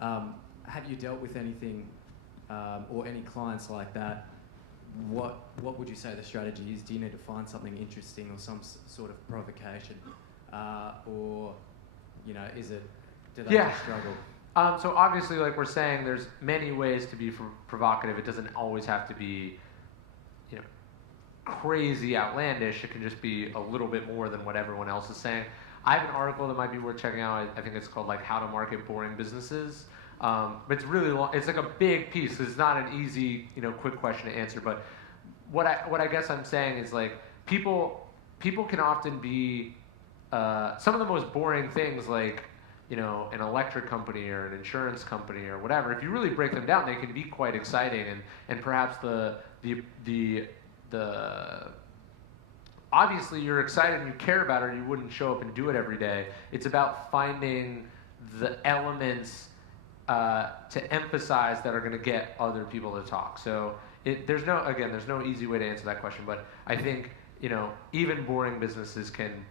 Have you dealt with anything or any clients like that? What would you say the strategy is? Do you need to find something interesting or some sort of provocation, or is it? Do they just struggle? So obviously, like we're saying, there's many ways to be provocative. It doesn't always have to be, crazy outlandish. It can just be a little bit more than what everyone else is saying. I have an article that might be worth checking out. I think it's called like How to Market Boring Businesses. But it's really long. It's like a big piece. It's not an easy, quick question to answer. But what I guess I'm saying is like people can often be some of the most boring things, like an electric company or an insurance company or whatever. If you really break them down, they can be quite exciting, and perhaps the obviously you're excited and you care about it, or you wouldn't show up and do it every day. It's about finding the elements to emphasize that are going to get other people to talk. So there's no easy way to answer that question, but I think even boring businesses can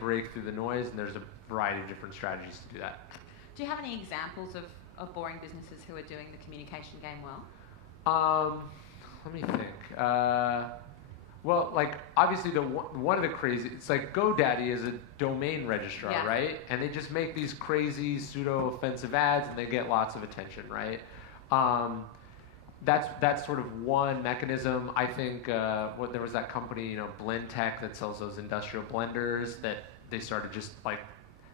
break through the noise, and there's a variety of different strategies to do that. Do you have any examples of boring businesses who are doing the communication game well? Let me think. Well, like obviously one of the crazy, it's like GoDaddy is a domain registrar, yeah. right? And they just make these crazy pseudo-offensive ads, and they get lots of attention, right? That's sort of one mechanism. I think there was that company, Blend Tech, that sells those industrial blenders, that they started just like,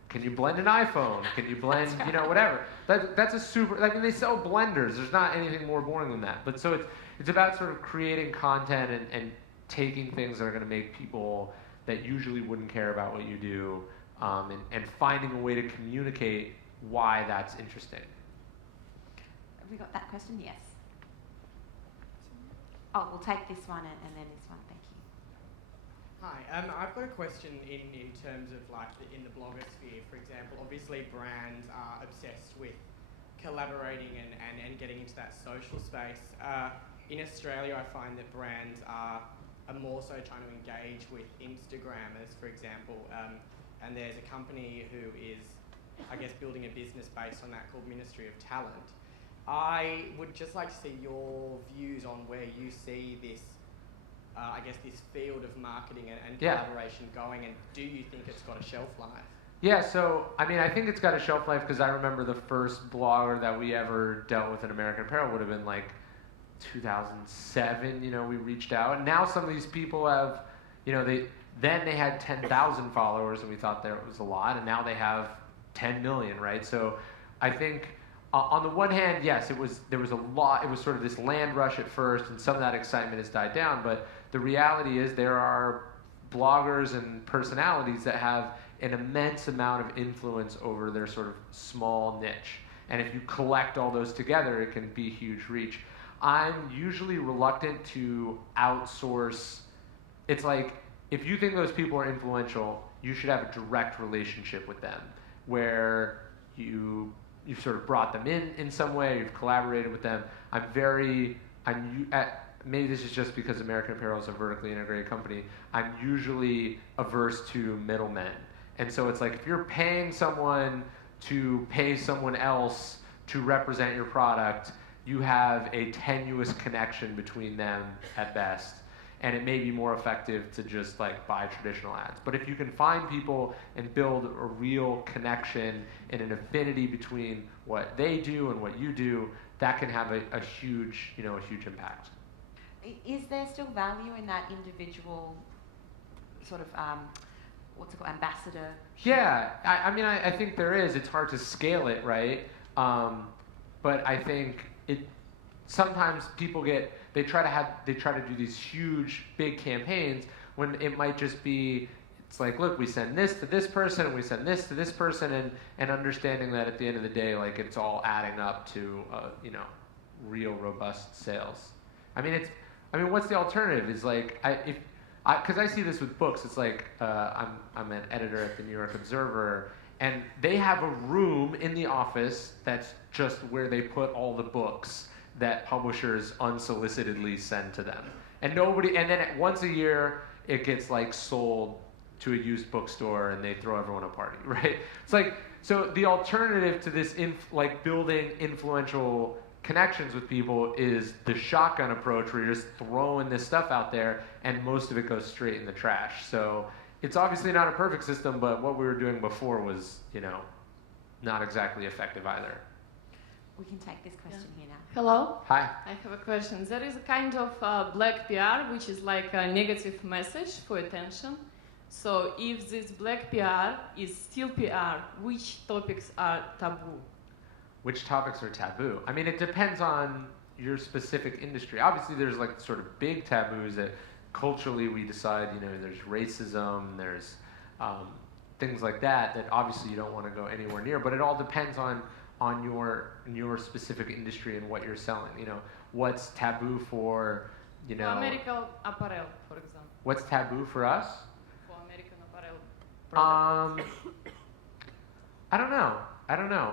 can you blend an iPhone? Can you blend, whatever? That's a super. I mean, they sell blenders. There's not anything more boring than that. But so it's about sort of creating content and taking things that are going to make people that usually wouldn't care about what you do, and finding a way to communicate why that's interesting. Have we got that question? Yes. Oh, we'll take this one and then this one. Thank you. Hi, I've got a question in terms of like in the blogosphere, for example. Obviously, brands are obsessed with collaborating and getting into that social space. In Australia, I find that brands are more so trying to engage with Instagrammers, for example. And there's a company who is I guess, building a business based on that called Ministry of Talent. I would just like to see your views on where you see this, I guess, this field of marketing and collaboration going, and do you think it's got a shelf life? Yeah, so, I mean, I think it's got a shelf life because I remember the first blogger that we ever dealt with in American Apparel would have been like 2007, we reached out. And now some of these people have, they had 10,000 followers and we thought there was a lot, and now they have 10 million, right? So I think on the one hand, yes, there was a lot, it was sort of this land rush at first, and some of that excitement has died down, but the reality is there are bloggers and personalities that have an immense amount of influence over their sort of small niche. And if you collect all those together, it can be huge reach. I'm usually reluctant to outsource. It's like, if you think those people are influential, you should have a direct relationship with them, where you've sort of brought them in some way, you've collaborated with them. Maybe this is just because American Apparel is a vertically integrated company, I'm usually averse to middlemen. And so it's like, if you're paying someone to pay someone else to represent your product, you have a tenuous connection between them at best. And it may be more effective to just like buy traditional ads. But if you can find people and build a real connection and an affinity between what they do and what you do, that can have a huge impact. Is there still value in that individual sort of, ambassador? Yeah, I think there is. It's hard to scale it, right? But I think sometimes people they try to do these huge, big campaigns when it might just be, it's like, look, we send this to this person and we send this to this person, and understanding that at the end of the day, like, it's all adding up to, real robust sales. What's the alternative? Is like, because I see this with books. It's like, I'm an editor at the New York Observer, and they have a room in the office that's just where they put all the books that publishers unsolicitedly send to them. And then once a year, it gets like sold to a used bookstore and they throw everyone a party, right? It's like, so the alternative to this, building influential connections with people is the shotgun approach, where you're just throwing this stuff out there and most of it goes straight in the trash. So it's obviously not a perfect system, but what we were doing before was, not exactly effective either. We can take this question here now. Hello. Hi. I have a question. There is a kind of black PR, which is like a negative message for attention. So if this black PR is still PR, which topics are taboo? Which topics are taboo? It depends on your specific industry. Obviously, there's like sort of big taboos that culturally we decide, there's racism, there's things like that obviously you don't want to go anywhere near, but it all depends on your specific industry and what you're selling. What's taboo for, American Apparel, for example. What's taboo for us? For American Apparel products. I don't know.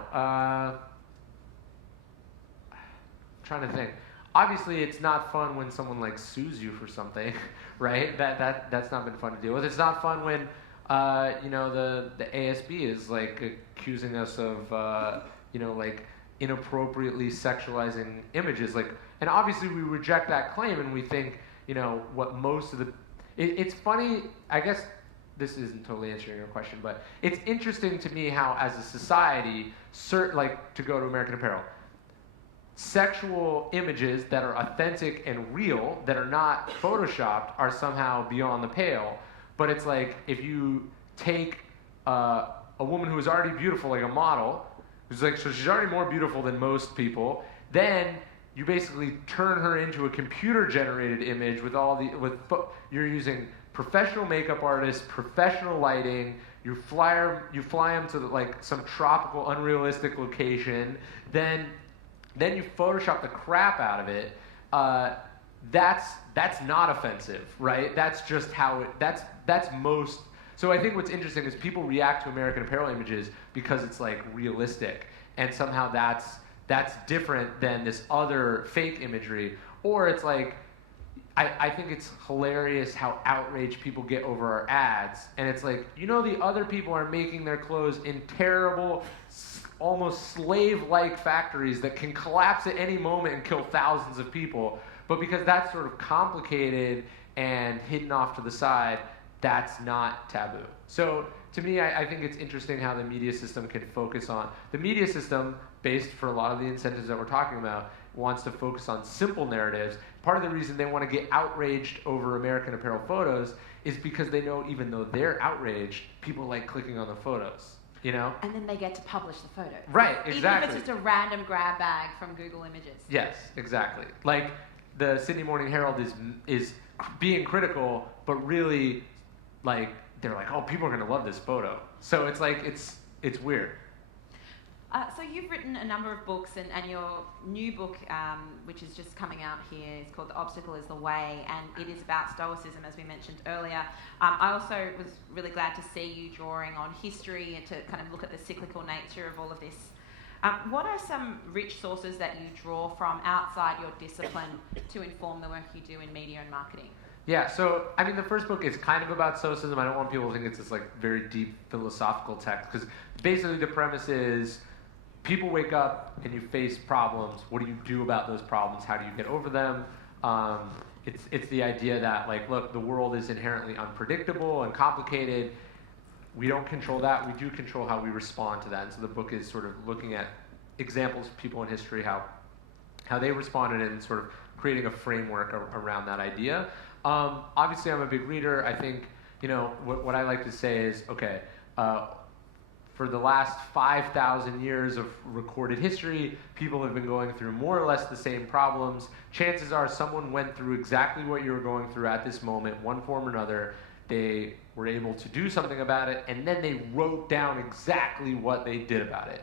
Trying to think. Obviously, it's not fun when someone like sues you for something, right? That's not been fun to deal with. It's not fun when the ASB is like accusing us of inappropriately sexualizing images. And obviously we reject that claim, and we think what most of the. It's funny. I guess this isn't totally answering your question, but it's interesting to me how, as a society, to go to American Apparel, sexual images that are authentic and real, that are not photoshopped, are somehow beyond the pale. But it's like, if you take a woman who is already beautiful, like a model, so she's already more beautiful than most people, then you basically turn her into a computer-generated image you're using professional makeup artists, professional lighting. You fly them to some tropical, unrealistic location. Then you Photoshop the crap out of it. That's not offensive, right? That's just how that's most. So I think what's interesting is people react to American Apparel images because it's like realistic, and somehow that's different than this other fake imagery. Or it's like, I think it's hilarious how outraged people get over our ads. And it's like, the other people are making their clothes in terrible, almost slave-like factories that can collapse at any moment and kill thousands of people. But because that's sort of complicated and hidden off to the side, that's not taboo. So to me, I think it's interesting how the media system can focus on, the media system, based for a lot of the incentives that we're talking about, wants to focus on simple narratives. Part of the reason they want to get outraged over American Apparel photos is because they know even though they're outraged, people like clicking on the photos, And then they get to publish the photo. Right, exactly. Even if it's just a random grab bag from Google Images. Yes, exactly. Like the Sydney Morning Herald is being critical, but really, like, they're like, oh, people are going to love this photo. So it's like, it's weird. So you've written a number of books, and your new book, which is just coming out here, is called The Obstacle is the Way, and it is about Stoicism, as we mentioned earlier. I also was really glad to see you drawing on history and to kind of look at the cyclical nature of all of this. What are some rich sources that you draw from outside your discipline to inform the work you do in media and marketing? Yeah, so, the first book is kind of about Stoicism. I don't want people to think it's this, like, very deep philosophical text, because basically the premise is people wake up and you face problems. What do you do about those problems? How do you get over them? It's the idea that, like, look, the world is inherently unpredictable and complicated. We don't control that. We do control how we respond to that. And so the book is sort of looking at examples of people in history, how they responded, and sort of creating a framework around that idea. Obviously, I'm a big reader. I think, what I like to say is, okay, for the last 5,000 years of recorded history, people have been going through more or less the same problems. Chances are someone went through exactly what you're going through at this moment, one form or another. They were able to do something about it, and then they wrote down exactly what they did about it.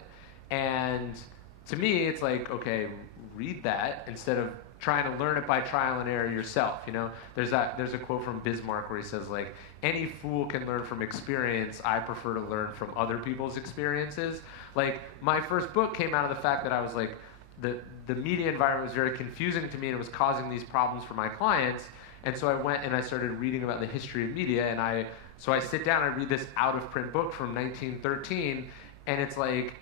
And to me, it's like, okay, read that instead of trying to learn it by trial and error yourself. There's a quote from Bismarck where he says, like, any fool can learn from experience. I prefer to learn from other people's experiences. Like, my first book came out of the fact that I was like, the media environment was very confusing to me, and it was causing these problems for my clients. And so I went and I started reading about the history of media, and so I sit down and I read this out-of-print book from 1913, and it's like,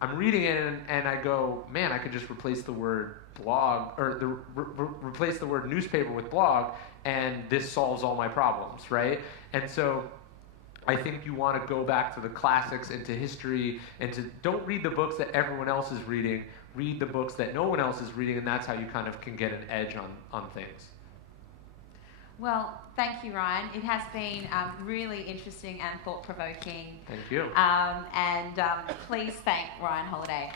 I'm reading it and I go, man, I could just replace the word blog, or replace the word newspaper with blog, and this solves all my problems, right? And so I think you want to go back to the classics and to history, and to don't read the books that everyone else is reading, read the books that no one else is reading, and that's how you kind of can get an edge on things. Well, thank you, Ryan. It has been really interesting and thought-provoking. Thank you. Please thank Ryan Holiday.